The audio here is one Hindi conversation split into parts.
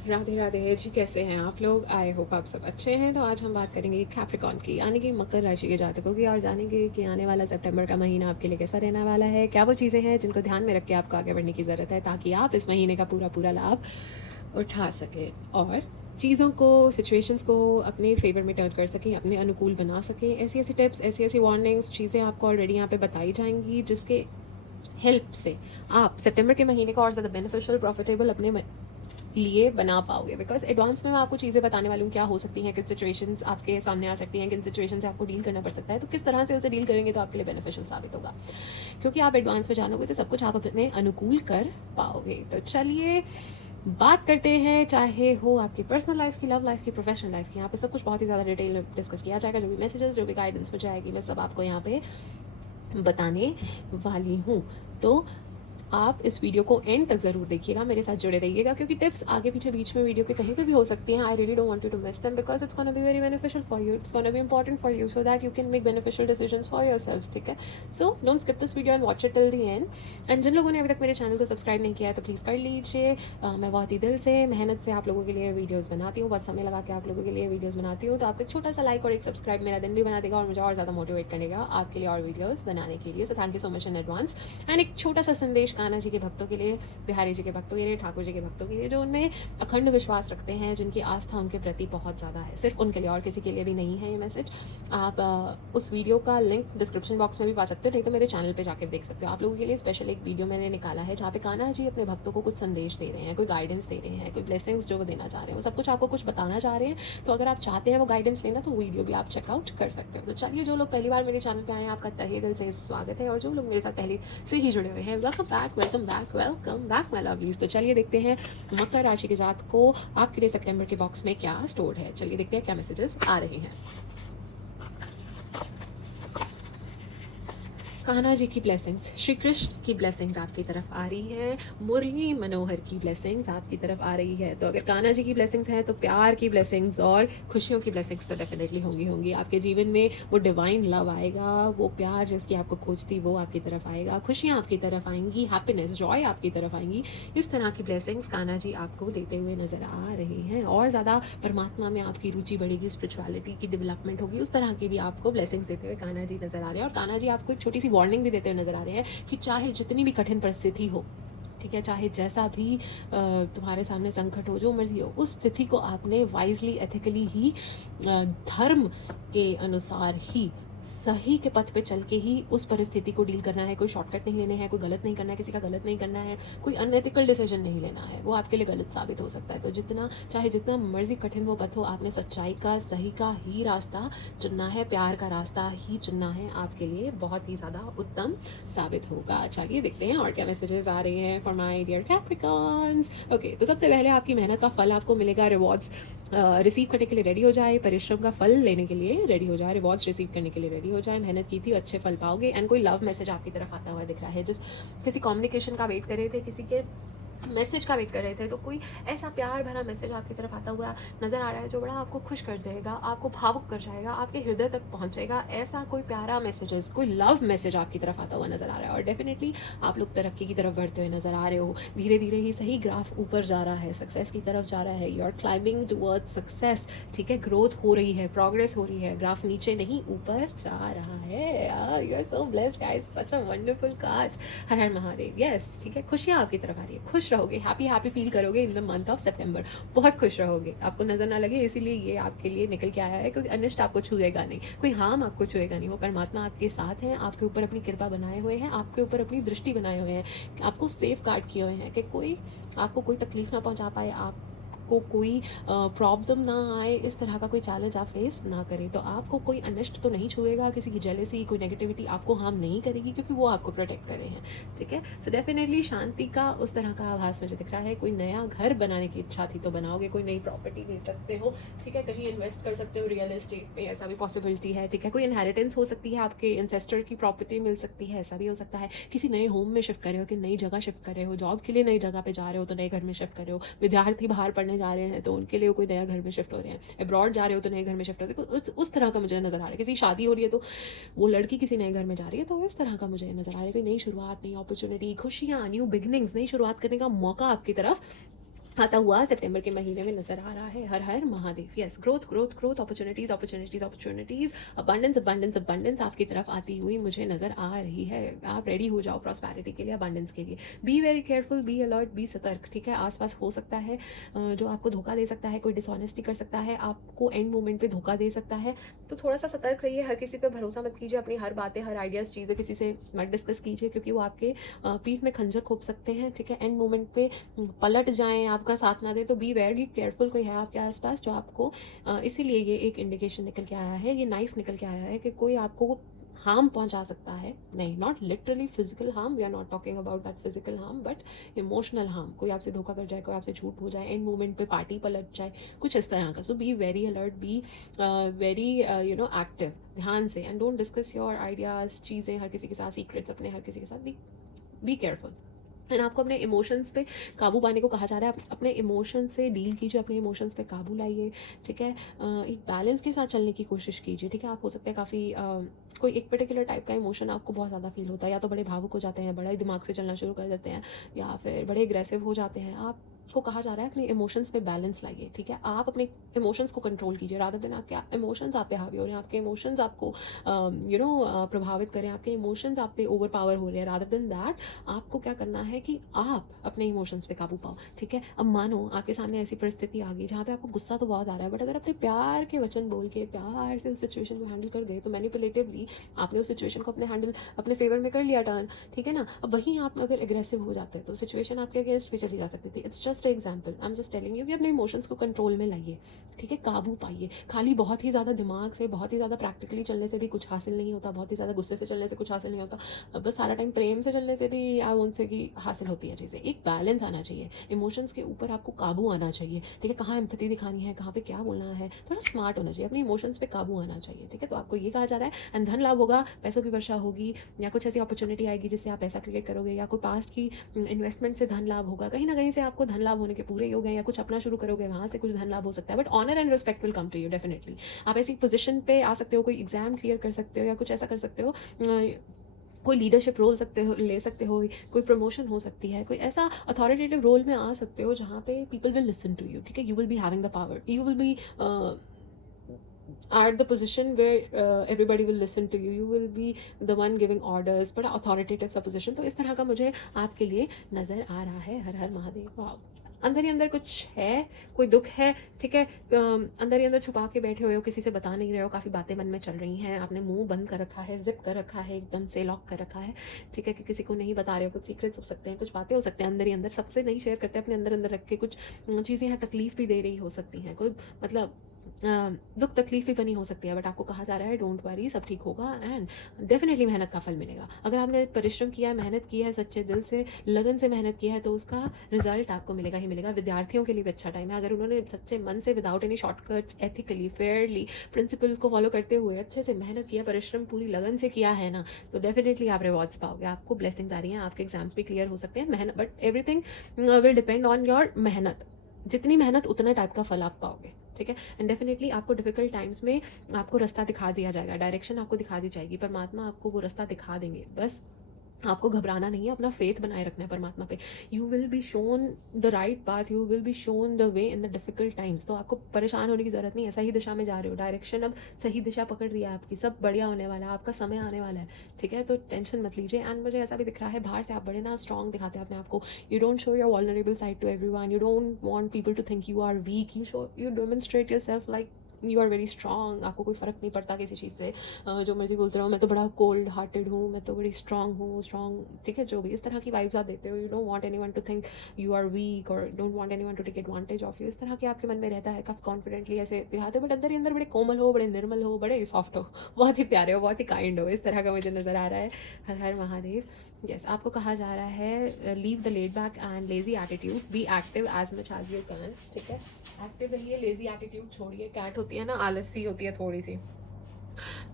राधे राधे जी, कैसे हैं आप लोग? आई होप आप सब अच्छे हैं। तो आज हम बात करेंगे कैप्रिकॉर्न की, यानी कि मकर राशि के जातकों की, और जानेंगे कि आने वाला सितंबर का महीना आपके लिए कैसा रहने वाला है। क्या वो चीज़ें हैं जिनको ध्यान में रख के आपको आगे बढ़ने की ज़रूरत है, ताकि आप इस महीने का पूरा पूरा लाभ उठा सकें और चीज़ों को, सिचुएशंस को अपने फेवर में टर्न कर सकें, अपने अनुकूल बना सकें। ऐसी ऐसी टिप्स, ऐसी ऐसी वार्निंग्स, चीज़ें आपको ऑलरेडी यहाँ पे बताई जाएंगी, जिसके हेल्प से आप सितंबर के महीने को और ज़्यादा बेनिफिशियल, प्रॉफिटेबल अपने लिए बना पाओगे। बिकॉज एडवांस में मैं आपको चीज़ें बताने वाली हूँ क्या हो सकती हैं, किस सिचुएशंस आपके सामने आ सकती हैं, किन सिचुएशन से आपको डील करना पड़ सकता है, तो किस तरह से उसे डील करेंगे तो आपके लिए बेनिफिशियल साबित होगा। क्योंकि आप एडवांस में जानोगे तो सब कुछ आप अपने अनुकूल कर पाओगे। तो चलिए बात करते हैं, चाहे हो आपकी पर्सनल लाइफ की, लव लाइफ की, प्रोफेशनल लाइफ की। यहाँ पे सब कुछ बहुत ही ज़्यादा डिटेल में डिस्कस किया जाएगा। जो भी मैसेजेस, जो भी गाइडेंस मुझे आएगी, मैं सब आपको यहाँ पे बताने वाली हूँ। तो आप इस वीडियो को एंड तक ज़रूर देखिएगा, मेरे साथ जुड़े रहिएगा, क्योंकि टिप्स आगे पीछे बीच में वीडियो के कहीं पे भी हो सकती हैं। I really don't want you to miss them, because it's gonna be very beneficial for you, it's gonna be important for you, so that you can make beneficial decisions for yourself. ठीक है, so don't skip this video and watch it till the end. And जिन लोगों ने अभी तक मेरे चैनल को सब्सक्राइब नहीं किया है तो प्लीज़ कर लीजिए। मैं बहुत ही दिल से, मेहनत से आप लोगों के लिए वीडियोज़ बनाती हूँ, बहुत समय लगा के आप लोगों के लिए वीडियोज़ बनाती हूँ। तो आपका एक छोटा सा लाइक और एक सब्सक्राइब मेरा दिन भी बना देगा और मुझे और ज़्यादा मोटिवेट करेगा आपके लिए और वीडियोज़ बनाने के लिए। So thank you so much in advance. And एक छोटा सा संदेश कान्हा जी के भक्तों के लिए, बिहारी जी के भक्तों के लिए, ठाकुर जी के भक्तों के लिए, जो उनमें अखंड विश्वास रखते हैं, जिनकी आस्था उनके प्रति बहुत ज़्यादा है। सिर्फ उनके लिए और किसी के लिए भी नहीं है ये मैसेज। आप उस वीडियो का लिंक डिस्क्रिप्शन बॉक्स में भी पा सकते हो, नहीं तो मेरे चैनल पे जाकर देख सकते हो। आप लोगों के लिए स्पेशल एक वीडियो मैंने निकाला है, जहाँ पे कान्हा जी अपने भक्तों को कुछ संदेश दे रहे हैं, कोई गाइडेंस दे रहे हैं, कोई ब्लेसिंग्स जो वो देना चाह रहे हैं, वो सब कुछ आपको कुछ बताना चाह रहे हैं। तो अगर आप चाहते हैं वो गाइडेंस लेना, तो वीडियो भी आप चेकआउट कर सकते हो। तो चलिए, जो लोग पहली बार मेरे चैनल पे आए हैं, आपका तहे दिल से स्वागत है, और जो लोग मेरे साथ पहले से ही जुड़े हुए हैं, welcome back, welcome back, welcome back my lovelies. तो चलिए देखते हैं मकर राशि के जात को आपके लिए सितंबर के बॉक्स में क्या स्टोर है। चलिए देखते हैं क्या मैसेजेस आ रहे हैं। कान्हा जी की ब्लेसिंग्स, श्री कृष्ण की ब्लेसिंग्स आपकी तरफ आ रही है, मुरली मनोहर की ब्लेसिंग्स आपकी तरफ आ रही है। तो अगर कान्हा जी की ब्लेसिंग्स हैं तो प्यार की ब्लेसिंग्स और खुशियों की ब्लेसिंग्स तो डेफिनेटली होंगी आपके जीवन में। वो डिवाइन लव आएगा, वो प्यार जिसकी आपको खोज थी वो आपकी तरफ आएगा, खुशियाँ आपकी तरफ आएंगी, हैप्पीनेस, जॉय आपकी तरफ आएंगी। इस तरह की ब्लेसिंग्स कान्हा जी आपको देते हुए नजर आ रहे हैं। और ज़्यादा परमात्मा में आपकी रुचि बढ़ेगी, स्पिरिचुअलिटी की डेवलपमेंट होगी, उस तरह की भी आपको ब्लेसिंग्स देते हुए कान्हा जी नजर आ रहे हैं। और कान्हा जी आपको एक छोटी सी वार्निंग भी देते हुए नजर आ रहे हैं कि चाहे जितनी भी कठिन परिस्थिति हो, ठीक है, चाहे जैसा भी तुम्हारे सामने संकट हो, जो मर्जी हो, उस स्थिति को आपने वाइजली, एथिकली ही, धर्म के अनुसार ही, सही के पथ पे चल के ही उस परिस्थिति को डील करना है। कोई शॉर्टकट नहीं लेने हैं, कोई गलत नहीं करना है, किसी का गलत नहीं करना है, कोई अनएथिकल डिसीजन नहीं लेना है, वो आपके लिए गलत साबित हो सकता है। तो जितना मर्जी कठिन वो पथ हो, आपने सच्चाई का, सही का ही रास्ता चुनना है, प्यार का रास्ता ही चुनना है, आपके लिए बहुत ही ज़्यादा उत्तम साबित होगा। चलिए देखते हैं और क्या मैसेजेस आ रहे हैं for my dear Capricorns. Okay, तो सबसे पहले आपकी मेहनत का फल आपको मिलेगा। रिवॉर्ड्स रिसीव करने के लिए रेडी हो जाए, परिश्रम का फल लेने के लिए रेडी हो जाए, रिवॉर्ड्स रिसीव करने के लिए रेडी हो जाए। मेहनत की थी, अच्छे फल पाओगे। एंड कोई लव मैसेज आपकी तरफ आता हुआ दिख रहा है, जिस किसी कम्युनिकेशन का वेट कर रहे थे, किसी के मैसेज का वेट कर रहे थे, तो कोई ऐसा प्यार भरा मैसेज आपकी तरफ आता हुआ नजर आ रहा है, जो बड़ा आपको खुश कर जाएगा, आपको भावुक कर जाएगा, आपके हृदय तक पहुंचेगा। ऐसा कोई प्यारा मैसेजेस, कोई लव मैसेज आपकी तरफ आता हुआ नजर आ रहा है। और डेफिनेटली आप लोग तरक्की की तरफ बढ़ते हुए नजर आ रहे हो। धीरे धीरे ही सही ग्राफ ऊपर जा रहा है, सक्सेस की तरफ जा रहा है। You are climbing toward success, ठीक है, ग्रोथ हो रही है, प्रोग्रेस हो रही है, ग्राफ नीचे नहीं ऊपर जा रहा है। You are so blessed guys, such a wonderful cards. हर हर महादेव। यस, ठीक है, खुशियाँ आपकी तरफ आ रही है, खुश रहोगे, हैप्पी हैप्पी फील करोगे इन द मंथ ऑफ सितंबर। बहुत खुश रहोगे, आपको नजर ना लगे इसीलिए ये आपके लिए निकल के आया है, क्योंकि अनिष्ट आपको छुएगा नहीं, कोई हार्म आपको छुएगा नहीं। वो परमात्मा आपके साथ हैं, आपके ऊपर अपनी कृपा बनाए हुए हैं, आपके ऊपर अपनी दृष्टि बनाए हुए हैं, आपको सेफ गार्ड किए हुए हैं कि कोई आपको कोई तकलीफ ना पहुंचा पाए, आप को कोई प्रॉब्लम ना आए, इस तरह का कोई चैलेंज आप फेस ना करें। तो आपको कोई अनिष्ट तो नहीं छुएगा, किसी की जेलेसी, कोई नेगेटिविटी आपको हार्म नहीं करेगी, क्योंकि वो आपको प्रोटेक्ट कर रहे हैं। ठीक है, सो डेफिनेटली शांति का उस तरह का आभास मुझे दिख रहा है। कोई नया घर बनाने की इच्छा थी तो बनाओगे, कोई नई प्रॉपर्टी ले सकते हो, ठीक है, कहीं इन्वेस्ट कर सकते हो रियल एस्टेट में, ऐसा भी पॉसिबिलिटी है। ठीक है, कोई इनहेरिटेंस हो सकती है, आपके इंसेस्टर की प्रॉपर्टी मिल सकती है, ऐसा भी हो सकता है। किसी नए होम में शिफ्ट कर रहे हो, कि नई जगह शिफ्ट कर रहे हो, जॉब के लिए नई जगह पे जा रहे हो तो नए घर में शिफ्ट कर रहे हो, विद्यार्थी बाहर पढ़ने जा रहे हैं तो उनके लिए कोई नया घर में शिफ्ट हो रहे हैं, अब्रॉड जा रहे हो तो नए घर में शिफ्ट हो रहे हैं। उस तरह का मुझे नजर आ रहा है। किसी शादी हो रही है तो वो लड़की किसी नए घर में जा रही है, तो इस तरह का मुझे नजर आ रहा है। कोई नई शुरुआत, नई अपॉर्चुनिटी, खुशियाँ, न्यू बिगनिंग्स, नई शुरुआत करने का मौका आपकी तरफ आता हुआ सितंबर के महीने में नजर आ रहा है। हर हर Mahadev. Yes, growth growth growth, opportunities opportunities opportunities, abundance abundance abundance आपकी तरफ आती हुई मुझे नजर आ रही है। आप रेडी हो जाओ प्रॉस्पेरिटी के लिए, अबंडेंस के लिए। Be very careful, be alert, be सतर्क, ठीक है। आसपास हो सकता है जो आपको धोखा दे सकता है, कोई डिसऑनेस्टी कर सकता है, आपको एंड मोमेंट पे धोखा दे सकता है, तो थोड़ा सा सतर्क रहिए। हर किसी पे भरोसा मत कीजिए, अपनी हर बातें, हर आइडियाज, चीज़ें किसी से मत डिस्कस कीजिए, क्योंकि वो आपके पीठ में खंजर खोप सकते हैं, ठीक है। एंड मोमेंट पे पलट जाएं, आपका साथ ना दे, तो बी वेरी केयरफुल। कोई है आपके आसपास जो आपको इसीलिए ये एक इंडिकेशन निकल के आया है, ये नाइफ निकल के आया है कि कोई आपको हार्म पहुंचा सकता है। नहीं, not literally physical harm, we are not talking about that physical harm, but emotional harm. कोई आपसे धोखा कर जाए, कोई आपसे झूठ हो जाए, एंड मोमेंट पे पार्टी पलट जाए, कुछ इस तरह का। So be very alert, be very active, ध्यान से, and don't discuss your ideas, चीज़ें हर किसी के साथ, सीक्रेट्स अपने हर किसी के साथ। Be careful. एंड आपको अपने इमोशंस पे काबू पाने को कहा जा रहा है। आप अपने इमोशंस से डील कीजिए, अपने इमोशंस पे काबू लाइए, ठीक है। एक बैलेंस के साथ चलने की कोशिश कीजिए, ठीक है। आप हो सकता है काफ़ी कोई एक पर्टिकुलर टाइप का इमोशन आपको बहुत ज़्यादा फील होता है, या तो बड़े भावुक हो जाते हैं, बड़ा ही दिमाग से चलना शुरू कर देते हैं, या फिर बड़े एग्रेसिव हो जाते हैं। आपको कहा जा रहा है अपने इमोशंस पे बैलेंस लाइए, ठीक है। आप अपने इमोशंस को कंट्रोल कीजिए, रादर देन आपके इमोशंस आप पे हावी हो रहे हैं, आपके इमोशंस आपको प्रभावित करें, आपके इमोशंस आप पे ओवर पावर हो रहे हैं। रादर देन दैट आपको क्या करना है कि आप अपने इमोशंस पे काबू पाओ, ठीक है। अब मानो आपके सामने ऐसी परिस्थिति आ गई जहाँ पे आपको गुस्सा तो बहुत आ रहा है, बट अगर अपने प्यार के वचन बोल के प्यार से उस सिचुएशन को हैंडल कर गए, तो मैनिपुलेटिवली आपने उस सिचुएशन को अपने फेवर में कर लिया टर्न, ठीक है ना। अब वहीं आप अगर एग्रेसिव हो जाते हैं तो सिचुएशन आपके अगेंस्ट भी चली जा सकती थी। It's just example, I am just telling you कि अपने इमोशंस को कंट्रोल में लाइए, ठीक है। काबू पाइए। खाली बहुत ही ज़्यादा दिमाग से, बहुत ही ज़्यादा प्रैक्टिकली चलने से भी कुछ हासिल नहीं होता, बहुत ही ज़्यादा गुस्से से चलने से कुछ हासिल नहीं होता, बस सारा टाइम प्रेम से चलने से भी या उनसे की हासिल होती है चीज़ें। एक बैलेंस आना चाहिए, इमोशंस के ऊपर आपको काबू आना चाहिए, ठीक है। कहाँ एम्पैथी दिखानी है, कहाँ पे क्या बोलना है, थोड़ा स्मार्ट होना चाहिए, अपने इमोशंस पे काबू आना चाहिए, ठीक है। तो आपको ये कहा जा रहा है। एंड धन लाभ होगा, पैसों की वर्षा होगी, या कुछ ऐसी अपॉर्चुनिटी आएगी जिससे आप पैसा क्रिएट करोगे, या कोई पास्ट की इन्वेस्टमेंट से धन लाभ होगा, कहीं ना कहीं से आपको धन लाभ होने के पूरे योग हैं, या कुछ अपना शुरू करोगे वहाँ से कुछ धन लाभ हो सकता है। But honour and respect will come to you definitely. आप ऐसी पोजीशन पे आ सकते हो, कोई एग्जाम क्लियर कर सकते हो, या कुछ ऐसा कर सकते हो, कोई लीडरशिप रोल ले सकते हो, कोई प्रमोशन हो सकती है, कोई ऐसा अथॉरिटेटिव रोल में आ सकते हो जहाँ पे people will listen to you, ठीक है। You will be having the power, you will be at the position where everybody will listen to you, you will be the one giving orders, बड़ा authoritative सा position। तो इस तरह का मुझे आपके लिए नज़र आ रहा है। हर हर महादेव। वाह, अंदर ही अंदर कुछ है, कोई दुख है, ठीक है। अंदर ही अंदर छुपा के बैठे हुए हो, किसी से बता नहीं रहे हो, काफ़ी बातें मन में चल रही हैं, आपने मुंह बंद कर रखा है, जिप कर रखा है, एकदम से लॉक कर रखा है, ठीक है, कि किसी को नहीं बता रहे हो। कुछ सीक्रेट्स हो सकते हैं, कुछ बातें हो सकते हैं अंदर ही अंदर, सबसे नहीं शेयर करते, अपने अंदर अंदर रख के। कुछ चीज़ें हैं तकलीफ भी दे रही हो सकती हैं, कोई मतलब दुख तकलीफ भी बनी हो सकती है, बट आपको कहा जा रहा है डोंट वरी, सब ठीक होगा, एंड डेफिनेटली मेहनत का फल मिलेगा। अगर आपने परिश्रम किया है, मेहनत की है, सच्चे दिल से लगन से मेहनत की है, तो उसका रिजल्ट आपको मिलेगा ही मिलेगा। विद्यार्थियों के लिए भी अच्छा टाइम है, अगर उन्होंने सच्चे मन से, without any shortcuts, ethically, Fairlie, principles को फॉलो करते हुए अच्छे से मेहनत किया, परिश्रम पूरी लगन से किया है ना, तो डेफिनेटली आप रिवॉर्ड्स पाओगे, आपको ब्लेसिंग्स आ रही हैं, आपके एग्जाम्स भी क्लियर हो सकते हैं। मेहनत, but everything will depend on your मेहनत। जितनी मेहनत उतना टाइप का फल आप पाओगे, ठीक है। एंड डेफिनेटली आपको डिफिकल्ट टाइम्स में आपको रास्ता दिखा दिया जाएगा, डायरेक्शन आपको दिखा दी जाएगी, परमात्मा आपको वो रास्ता दिखा देंगे। बस आपको घबराना नहीं है, अपना फेथ बनाए रखना है परमात्मा पे। You will be shown the right path, you will be shown the way in the difficult times. तो आपको परेशान होने की जरूरत नहीं है, सही दिशा में जा रहे हो, डायरेक्शन अब सही दिशा पकड़ रही है आपकी, सब बढ़िया होने वाला है, आपका समय आने वाला है, ठीक है। तो टेंशन मत लीजिए। एंड मुझे ऐसा भी दिख रहा है, बाहर से आप बड़े ना स्ट्रॉन्ग दिखाते हैं अपने आप को, you don't show your vulnerable side to everyone, you don't want people to think you are weak, you demonstrate yourself like you are very strong. आपको कोई फ़र्क नहीं पड़ता किसी चीज़ से, जो मर्जी बोलते रहो, मैं तो बड़ा कोल्ड हार्टेड हूँ, मैं तो बड़ी स्ट्रॉन्ग हूँ, स्ट्रॉन्ग, ठीक है। जो भी इस तरह की वाइब्स आप देते हो, you don't want anyone to think you are weak, और don't want anyone to take advantage of you, इस तरह के आपके मन में रहता है। काफ़ी कॉन्फिडेंटली ऐसे दिखाते हो, बट अंदर ही अंदर बड़े कोमल हो, बड़े निर्मल हो, बड़े सॉफ्ट हो, बहुत ही प्यारे हो, बहुत ही काइंड हो, इस तरह का मुझे नज़र आ रहा है। हर हर महादेव। यस, आपको कहा जा रहा है leave the laid back and lazy attitude, be active as much as you can, ठीक है। एक्टिव रहिए, लेजी एटीट्यूड छोड़िए। कैट होती है ना, आलसी होती है थोड़ी सी,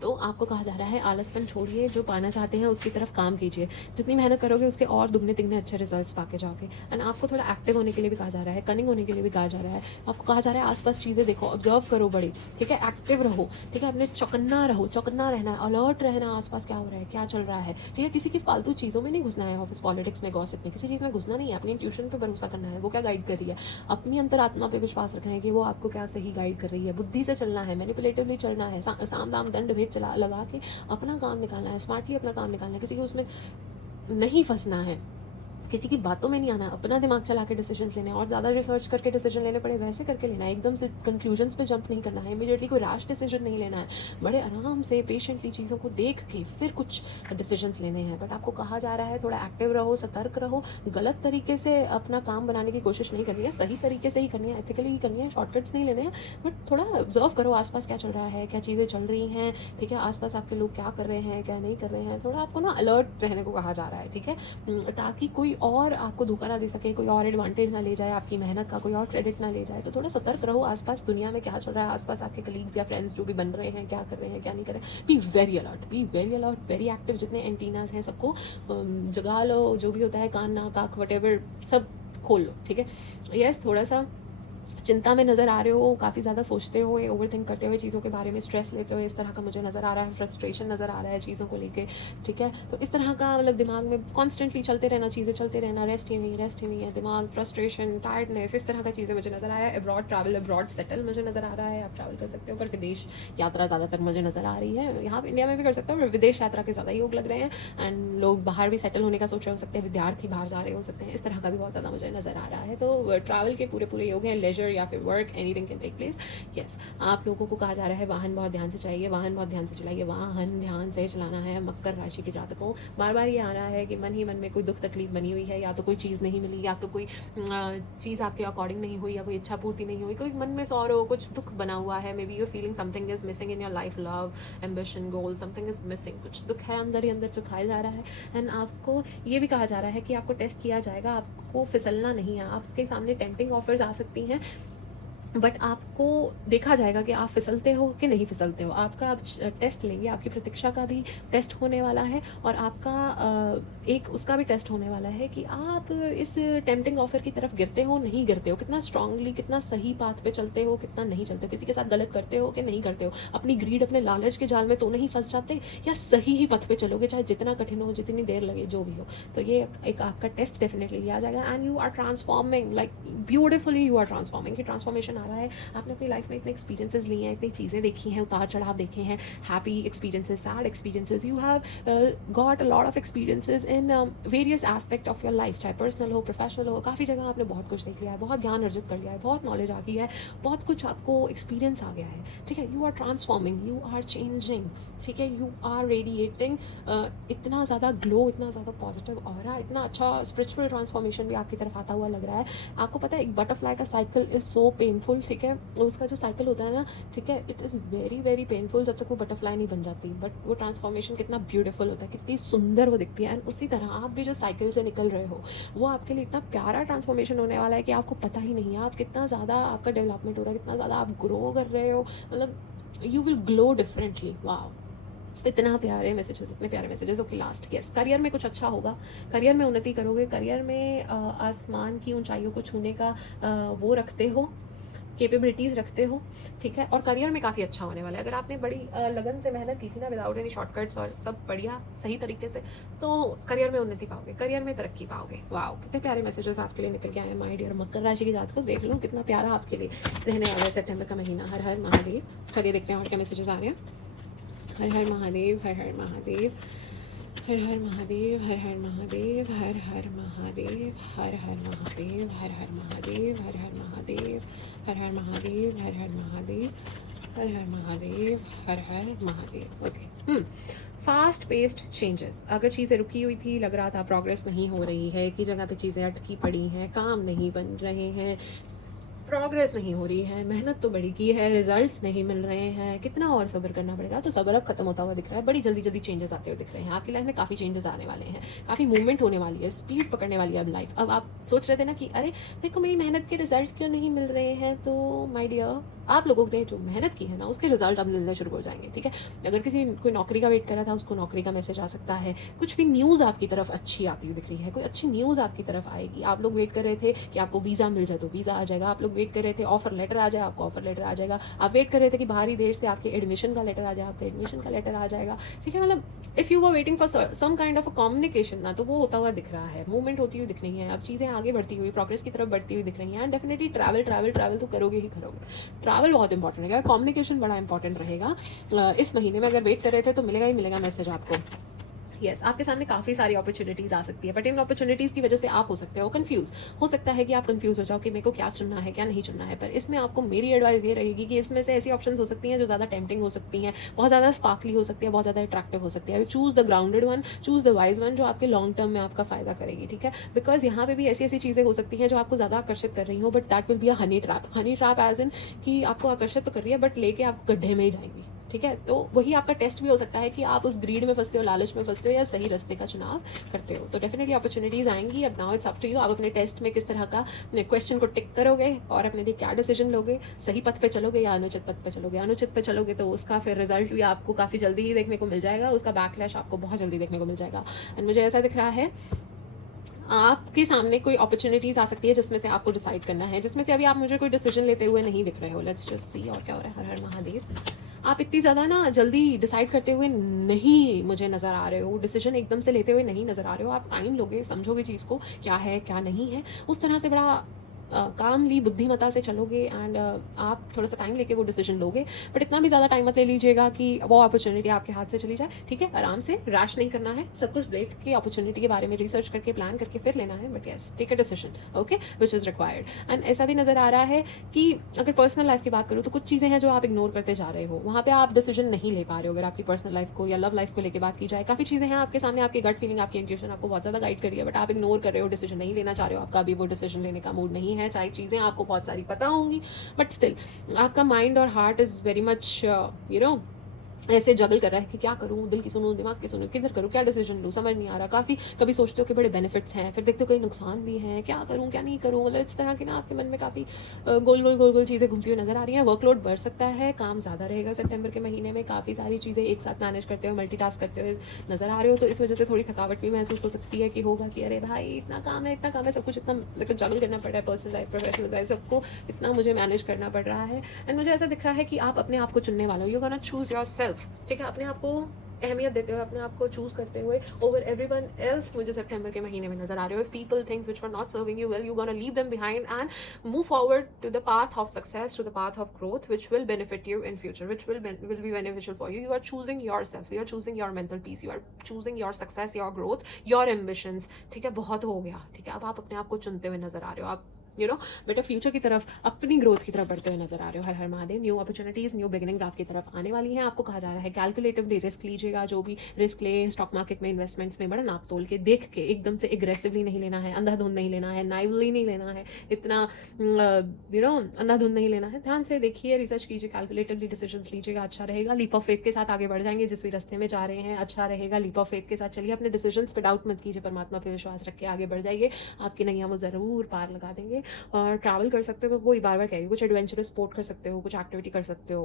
तो आपको कहा जा रहा है आलसपन छोड़िए, जो पाना चाहते हैं उसकी तरफ काम कीजिए। जितनी मेहनत करोगे उसके और दुगने तिगने अच्छे रिजल्ट्स पाके जाओगे। एंड आपको थोड़ा एक्टिव होने के लिए भी कहा जा रहा है, कनिंग होने के लिए भी कहा जा रहा है। आपको कहा जा रहा है आसपास चीज़ें देखो, ऑब्जर्व करो बड़ी, ठीक है, एक्टिव रहो, ठीक है, अपने चौकन्ना रहो, चौकन्ना रहना है, अलर्ट रहना, आसपास क्या हो रहा है, क्या चल रहा है, ठीक है। किसी की फालतू चीज़ों में नहीं घुसना है, ऑफिस पॉलिटिक्स में, गॉसिप में, किसी चीज़ में घुसना नहीं है। अपनी इंट्यूशन पे भरोसा करना है, वो क्या गाइड कर रही है। अपनी अंतरात्मा पे विश्वास रखना है कि वो आपको क्या सही गाइड कर रही है। बुद्धि से चलना है, मैनिपुलेटिवली चलना है, साम दाम दंड भेद चला लगा के अपना काम निकालना है, स्मार्टली अपना काम निकालना है, किसी को उसमें नहीं फंसना है, किसी की बातों में नहीं आना, अपना दिमाग चला के डिसीजंस लेने हैं, और ज़्यादा रिसर्च करके डिसीजन लेने पड़े वैसे करके लेना है। एकदम से कंक्लूजन्स पे जंप नहीं करना है, इमीडिएटली कोई रैश डिसीजन नहीं लेना है। बड़े आराम से पेशेंटली चीज़ों को देख के फिर कुछ डिसीजंस लेने हैं। बट आपको कहा जा रहा है थोड़ा एक्टिव रहो, सतर्क रहो, गलत तरीके से अपना काम बनाने की कोशिश नहीं करनी है, सही तरीके से ही करनी है, एथिकली ही करनी है, शॉर्टकट्स नहीं लेने हैं। बट थोड़ा ऑब्जर्व करो आसपास क्या चल रहा है, क्या चीज़ें चल रही हैं, ठीक है, आसपास आपके लोग क्या कर रहे हैं, क्या नहीं कर रहे हैं। थोड़ा आपको ना अलर्ट रहने को कहा जा रहा है, ठीक है, ताकि कोई और आपको धोखा ना दे सके, कोई और एडवांटेज ना ले जाए, आपकी मेहनत का कोई और क्रेडिट ना ले जाए। तो थोड़ा सतर्क रहो, आसपास दुनिया में क्या चल रहा है, आसपास आपके कलीग्स या फ्रेंड्स जो भी बन रहे हैं, क्या कर रहे हैं, क्या नहीं कर रहे हैं। B very alert, be very alert, very active. जितने एंटीनास हैं सबको जगा लो, जो भी होता है कान नाक आँख वटेवर सब खोल लो, ठीक है। यस, थोड़ा सा चिंता में नज़र आ रहे हो, काफ़ी ज़्यादा सोचते हुए, ओवरथिंक करते हुए चीज़ों के बारे में, स्ट्रेस लेते हुए, इस तरह का मुझे नज़र आ रहा है, फ्रस्ट्रेशन नज़र आ रहा है चीज़ों को लेके, ठीक है। तो इस तरह का मतलब दिमाग में कॉन्स्टेंटली चलते रहना, चीज़ें चलते रहना, रेस्ट ही नहीं है, दिमाग, फ्रस्ट्रेशन, टायर्डनेस, इस तरह का चीज़ें मुझे नज़र आ रहा है। अब्रॉड ट्रैवल, अब्रॉड सेटल मुझे नज़र आ रहा है, आप ट्रैवल कर सकते हो, पर विदेश यात्रा ज़्यादातर मुझे नज़र आ रही है। यहाँ इंडिया में भी कर सकते हो, पर विदेश यात्रा के ज़्यादा योग लग रहे हैं। एंड लोग बाहर भी सेटल होने का सोच रहे हो सकते हैं, विद्यार्थी बाहर जा रहे हो सकते हैं, इस तरह का भी बहुत ज़्यादा मुझे नज़र आ रहा है। तो ट्रैवल के पूरे योग हैं, लेजर या फिर work, anything can take place. Yes, आप लोगों को कहा जा रहा है वाहन बहुत ध्यान से चलाइए, वाहन बहुत ध्यान से चलाइए, वाहन ध्यान से चलाना है। मकर राशि के जातकों, बार बार ये आ रहा है कि मन ही मन में कोई दुख तकलीफ बनी हुई है, या तो कोई चीज़ नहीं मिली, या तो कोई चीज़ आपके अकॉर्डिंग नहीं हुई, या कोई इच्छा पूर्ति नहीं हुई, कोई मन में सौरो कुछ दुख बना हुआ है। May be you feeling something is missing in your life, love, ambition, goal, something is missing, कुछ दुख है अंदर ही अंदर जो खाया जा रहा है। एंड आपको ये भी कहा जा रहा है कि आपको टेस्ट किया जाएगा, आपको फिसलना नहीं है। आपके सामने टेम्पटिंग ऑफर्स आ सकती हैं, बट आपको देखा जाएगा कि आप फिसलते हो कि नहीं फिसलते हो। आपका अब टेस्ट लेंगे, आपकी प्रतीक्षा का भी टेस्ट होने वाला है, और आपका एक उसका भी टेस्ट होने वाला है कि आप इस टेम्पटिंग ऑफर की तरफ गिरते हो नहीं गिरते हो, कितना स्ट्रांगली, कितना सही पाथ पे चलते हो, कितना नहीं चलते हो, किसी के साथ गलत करते हो कि नहीं करते हो, अपनी ग्रीड, अपने लालच के जाल में तो नहीं फंस जाते, या सही ही पथ पे चलोगे, चाहे जितना कठिन हो, जितनी देर लगे, जो भी हो। तो ये एक आपका टेस्ट डेफिनेटली लिया जाएगा। And you are transforming, like beautifully you are transforming, कि ट्रांसफॉर्मेशन आ रहा है। आपने अपनी लाइफ में इतने एक्सपीरियंसेस लिए हैं, इतनी चीज़ें देखी हैं, उतार चढ़ाव देखे हैं, happy experiences, sad experiences, you have got a lot of experiences in various aspect of your life, चाहे पर्सनल हो, प्रोफेशनल हो, काफ़ी जगह आपने बहुत कुछ देख लिया है, बहुत ज्ञान अर्जित कर लिया है, बहुत नॉलेज आ गई है, बहुत कुछ आपको एक्सपीरियंस आ गया है, ठीक है। You are transforming, you are changing, ठीक है, यू आर रेडिएटिंग इतना ज़्यादा ग्लो, इतना ज़्यादा पॉजिटिव ऑरा, इतना अच्छा स्पिरिचुअल ट्रांसफॉर्मेशन भी आपकी तरफ आता हुआ लग रहा है। आपको पता है एक बटरफ्लाई का साइकिल इज़ सो पेनफुल, ठीक है, उसका जो साइकिल होता है ना, ठीक है, it is very very painful जब तक वो बटरफ्लाई नहीं बन जाती, बट वो ट्रांसफॉर्मेशन कितना ब्यूटीफुल होता है, कितनी सुंदर वो दिखती है। एंड उसी तरह आप भी जो साइकिल से निकल रहे हो, वो आपके लिए इतना प्यारा ट्रांसफॉर्मेशन होने वाला है कि आपको पता ही नहीं है आप कितना ज़्यादा आपका डेवलपमेंट हो रहा है, कितना ज़्यादा आप ग्रो कर रहे हो, मतलब यू विल ग्लो डिफरेंटली। वाह, इतना प्यारे मैसेजेस, इतने प्यारे messages. Okay, last, yes, career में कुछ अच्छा होगा, करियर में उन्नति करोगे, करियर में आसमान की ऊंचाइयों को छूने का वो रखते हो, कैपेबिलिटीज़ रखते हो, ठीक है, और करियर में काफ़ी अच्छा होने वाला है। अगर आपने बड़ी लगन से मेहनत की थी ना, विदाउट एनी शॉर्टकट्स और सब बढ़िया सही तरीके से, तो करियर में उन्नति पाओगे, करियर में तरक्की पाओगे। वाह, कितने प्यारे मैसेजेस आपके लिए निकल के आए हैं माय डियर मकर राशि की जात को। देख लो कितना प्यारा आपके लिए रहने वाला है सितंबर का महीना। हर हर महादेव। चलिए देखते हैं और क्या मैसेजेस आ रहे हैं। हर हर महादेव, हर हर महादेव, हर हर महादेव, हर हर महादेव, हर हर महादेव, हर हर महादेव, हर हर महादेव, हर हर महादेव, हर हर महादेव, हर हर महादेव, हर हर महादेव, हर हर Mahadev. Okay, fast paced changes. अगर चीज़ें रुकी हुई थी, लग रहा था प्रोग्रेस नहीं हो रही है, एक ही जगह पे चीज़ें अटकी पड़ी हैं, काम नहीं बन रहे हैं, प्रोग्रेस नहीं हो रही है, मेहनत तो बड़ी की है, रिजल्ट्स नहीं मिल रहे हैं, कितना और सब्र करना पड़ेगा, तो सब्र अब खत्म होता हुआ दिख रहा है। बड़ी जल्दी जल्दी चेंजेस आते हुए दिख रहे हैं आपकी लाइफ में, काफ़ी चेंजेस आने वाले हैं, काफ़ी मूवमेंट होने वाली है, स्पीड पकड़ने वाली है अब लाइफ। अब आप सोच रहे थे ना कि अरे मेरे को मेरी मेहनत के रिजल्ट क्यों नहीं मिल रहे हैं, तो माय डियर आप लोगों ने जो मेहनत की है ना उसके रिजल्ट अब मिलने शुरू हो जाएंगे, ठीक है। अगर किसी कोई नौकरी का वेट कर रहा था उसको नौकरी का मैसेज आ सकता है, कुछ भी न्यूज़ आपकी तरफ अच्छी आती हुई दिख रही है, कोई अच्छी न्यूज़ आपकी तरफ आएगी। आप लोग वेट कर रहे थे कि आपको वीज़ा मिल जाए तो वीज़ा आ जाएगा, आप लोग वेट कर रहे थे ऑफर लेटर आ जाए, आपको ऑफर लेटर आ जाएगा, आप वेट कर रहे थे कि बाहरी देश से आपके एडमिशन का लेटर आ जाए, आपका एडमिशन का लेटर आ जाएगा, ठीक है। मतलब if you were waiting for some kind of a communication ना, तो वो होता हुआ दिख रहा है, मूवमेंट होती हुई दिख रही है, अब चीज़ें आगे बढ़ती हुई प्रोग्रेस की तरफ बढ़ती हुई दिख रही हैं। And definitely travel travel travel तो करोगे ही करोगे, ट्रैवल बहुत इंपॉर्टेंट है, कम्युनिकेशन बड़ा इंपॉर्टेंट रहेगा। इस महीने में अगर वेट कर रहे थे तो मिलेगा ही मिलेगा मैसेज आपको। यस, आपके सामने काफ़ी सारी अपॉर्चुनिटीज़ आ सकती है, बट इन अपॉर्चुनिटीज़ की वजह से आप हो सकते हो कंफ्यूज। हो सकता है कि आप कंफ्यूज हो जाओ कि मेरे को क्या चुनना है क्या नहीं चुनना है। पर इसमें आपको मेरी एडवाइस ये रहेगी कि इसमें से ऐसी ऑप्शंस हो सकती हैं जो ज़्यादा टेम्पटिंग हो सकती हैं, बहुत ज़्यादा स्पार्कली हो सकती है, बहुत ज़्यादा अट्रैक्टिव हो सकती है। Choose the grounded one, choose the wise one, जो आपके लॉन्ग टर्म में आपका फ़ायदा करेगी, ठीक है। बिकॉज यहाँ पे भी ऐसी ऐसी चीज़ें हो सकती हैं जो आपको ज़्यादा आकर्षित कर रही हो, but that will be a honey trap. Honey trap as in कि आपको आकर्षित तो कर रही है बट लेके आप गड्ढे में ही जाएंगी, ठीक है। तो वही आपका टेस्ट भी हो सकता है कि आप उस ग्रीड में फंसते हो, लालच में फंसते हो, या सही रास्ते का चुनाव करते हो। तो डेफिनेटली अपॉर्चुनिटीज़ आएंगी। अब now it's up to you, आप अपने टेस्ट में किस तरह का क्वेश्चन को टिक करोगे और अपने लिए क्या डिसीजन लोगे, सही पथ पे चलोगे या अनुचित पथ पे चलोगे। अनुचित पे चलोगे तो उसका फिर रिजल्ट भी आपको काफ़ी जल्दी ही देखने को मिल जाएगा, उसका बैकलैश आपको बहुत जल्दी देखने को मिल जाएगा। एंड मुझे ऐसा दिख रहा है आपके सामने कोई अपॉर्चुनिटीज़ आ सकती है जिसमें से आपको डिसाइड करना है, जिसमें से अभी आप मुझे कोई डिसीजन लेते हुए नहीं दिख रहे हो। लेट्स जस्ट सी और क्या हो रहा है। हर हर महादेव। आप इतनी ज़्यादा ना जल्दी डिसाइड करते हुए नहीं मुझे नज़र आ रहे हो, डिसीजन एकदम से लेते हुए नहीं नज़र आ रहे हो। आप टाइम लोगे, समझोगे चीज़ को क्या है क्या नहीं है, उस तरह से बड़ा कामली बुद्धिमता से चलोगे। एंड आप थोड़ा सा टाइम लेके वो डिसीजन लोगे, बट इतना भी ज़्यादा टाइम मत ले लीजिएगा कि वो अपॉर्चुनिटी आपके हाथ से चली जाए, ठीक है। आराम से, रैश नहीं करना है, सब कुछ देख के अपॉर्चुनिटी के बारे में रिसर्च करके प्लान करके फिर लेना है। But yes, take a decision, okay, which is required. And ऐसा भी नज़र आ रहा है कि अगर पर्सनल लाइफ की बात करूँ तो कुछ चीज़ें हैं जो आप इग्नोर करते जा रहे हो, वहाँ पे आप डिसीजन नहीं ले पा रहे हो। अगर आपकी पर्सनल लाइफ को या लव लाइफ को लेकर बात की जाए, काफ़ी चीज़ें हैं आपके सामने, आपकी गट फीलिंग, आपकी इंट्यूशन आपको बहुत ज़्यादा गाइड कर रही है, बट आप इग्नोर कर रहे हो, डिसीजन नहीं लेना चाह रहे हो। आपका अभी वो डिसीजन लेने का मूड नहीं है, चाहे चीज़ें आपको बहुत सारी पता होंगी, बट स्टिल आपका माइंड और हार्ट इज़ वेरी मच ऐसे जगल कर रहा है कि क्या करूँ, दिल की सुनूँ दिमाग की सुनूँ, किधर करूँ, क्या डिसीजन लूँ, समझ नहीं आ रहा। काफ़ी कभी सोचते हो कि बड़े बेनिफिट्स हैं, फिर देखते हो कई नुकसान भी हैं, क्या करूँ क्या नहीं करूँ। मतलब इस तरह की ना आपके मन में काफ़ी गोल गोल चीज़ें घूमती हुई नज़र आ रही हैं। वर्कलोड बढ़ सकता है, काम ज़्यादा रहेगा सितंबर के महीने में, काफ़ी सारी चीज़ें एक साथ मैनेज करते हुए, मल्टीटास्क करते हुए नज़र आ रहे हो। तो इस वजह से थोड़ी थकावट भी महसूस हो सकती है कि होगा कि अरे भाई इतना काम है, सब कुछ इतना मतलब जगल करना पड़ रहा है, पर्सनल लाइफ प्रोफेशनल लाइफ सबको इतना मुझे मैनेज करना पड़ रहा है। एंड मुझे ऐसा दिख रहा है कि आप अपने आप को चुनने वाले हो, you gonna choose your self, ठीक है। अपने आप को अहमियत देते हुए, अपने आप को चूज करते हुए ओवर एवरीवन एल्स मुझे सितंबर के महीने में नजर आ रहे हो। People things which were not serving you well, you gonna leave them behind and move forward to the path of success, to the path of growth, which will benefit you in future, which will be beneficial for you. You are choosing yourself, you are choosing your mental peace, you are choosing your success, your growth, your ambitions, ठीक है। बहुत हो गया, ठीक है। अब आप अपने आप को चुनते हुए नजर आ रहे हो, आप बेटर फ्यूचर की तरफ, अपनी ग्रोथ की तरफ बढ़ते हुए नजर आ रहे हो। हर हर Mahadev. New opportunities, new beginnings आपकी तरफ आने वाली हैं। आपको कहा जा रहा है कैलकुलेटिवली रिस्क लीजिएगा, जो भी रिस्क ले स्टॉक मार्केट में, इन्वेस्टमेंट्स में, बड़ा नाप तोल के देख के, एकदम से एग्रेसिवली नहीं लेना है, अंधाधुंध नहीं लेना है, नाइवली नहीं लेना है, इतना अंधाधुंध नहीं लेना है। ध्यान से देखिए, रिसर्च कीजिए, कैलकुलेटिवली डिसीजंस लीजिएगा, अच्छा रहेगा। लीप ऑफ फेथ के साथ आगे बढ़ जाएंगे, जिस भी रास्ते में जा रहे हैं अच्छा रहेगा। लीप ऑफ फेथ के साथ चलिए, अपने डिसीजंस पे डाउट मत कीजिए, परमात्मा पे विश्वास रख के आगे बढ़ जाइए, आपकी नैया वो ज़रूर पार लगा देंगे। और ट्रैवल कर सकते हो, वही बार बार कहेंगे, कुछ एडवेंचरस स्पोर्ट कर सकते हो, कुछ एक्टिविटी कर सकते हो,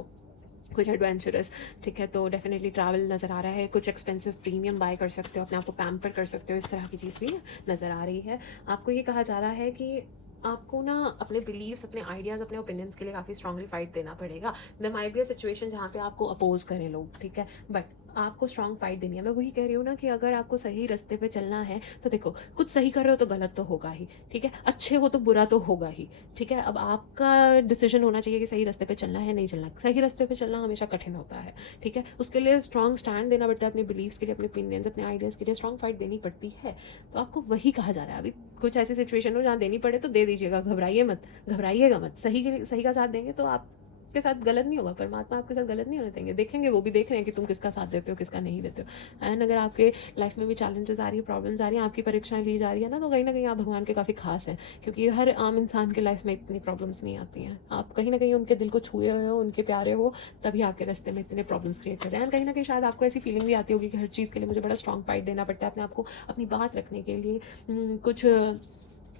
कुछ एडवेंचरस, ठीक है। तो डेफिनेटली ट्रैवल नज़र आ रहा है। कुछ एक्सपेंसिव प्रीमियम बाय कर सकते हो, अपने आप को पैम्पर कर सकते हो, इस तरह की चीज़ भी नज़र आ रही है। आपको ये कहा जा रहा है कि आपको ना अपने बिलीव्स, अपने आइडियाज़, अपने ओपिनियंस के लिए काफ़ी स्ट्रांगली फाइट देना पड़ेगा। There might be a situation जहाँ पे आपको अपोज करें लोग, ठीक है, बट आपको स्ट्रांग फाइट देनी है। मैं वही कह रही हूँ ना कि अगर आपको सही रास्ते पे चलना है तो देखो, कुछ सही कर रहे हो तो गलत तो होगा ही, ठीक है, अच्छे हो तो बुरा तो होगा ही, ठीक है। अब आपका डिसीजन होना चाहिए कि सही रास्ते पे चलना है नहीं चलना। सही रास्ते पे चलना हमेशा कठिन होता है, ठीक है, उसके लिए स्ट्रांग स्टैंड देना पड़ता है, अपने बिलीव्स के लिए, अपने ओपिनियंस, अपने आइडियाज़ के लिए स्ट्रांग फाइट देनी पड़ती है। तो आपको वही कहा जा रहा है। अभी कुछ ऐसी सिचुएशन हो जहाँ देनी पड़े तो दे दीजिएगा, घबराइएगा मत। सही का साथ देंगे तो आप के साथ गलत नहीं होगा, परमात्मा आपके साथ गलत नहीं होने देंगे। देखेंगे, वो भी देख रहे हैं कि तुम किसका साथ देते हो, किसका नहीं देते हो। एंड अगर आपके लाइफ में भी चैलेंजेस आ रही है, प्रॉब्लम्स आ रही हैं, आपकी परीक्षाएं ली जा रही है ना, तो कहीं ना कहीं आप भगवान के काफ़ी खास हैं, क्योंकि हर आम इंसान के लाइफ में इतनी प्रॉब्लम्स नहीं आती हैं। आप कहीं ना कहीं उनके दिल को छुए हुए हो, उनके प्यारे हो, तभी आपके रास्ते में इतने प्रॉब्लम्स क्रिएट कर रहे हैं। कहीं ना कहीं शायद आपको ऐसी फीलिंग भी आती होगी कि हर चीज़ के लिए मुझे बड़ा स्ट्रॉन्ग फाइट देना पड़ता है, अपने आप को अपनी बात रखने के लिए कुछ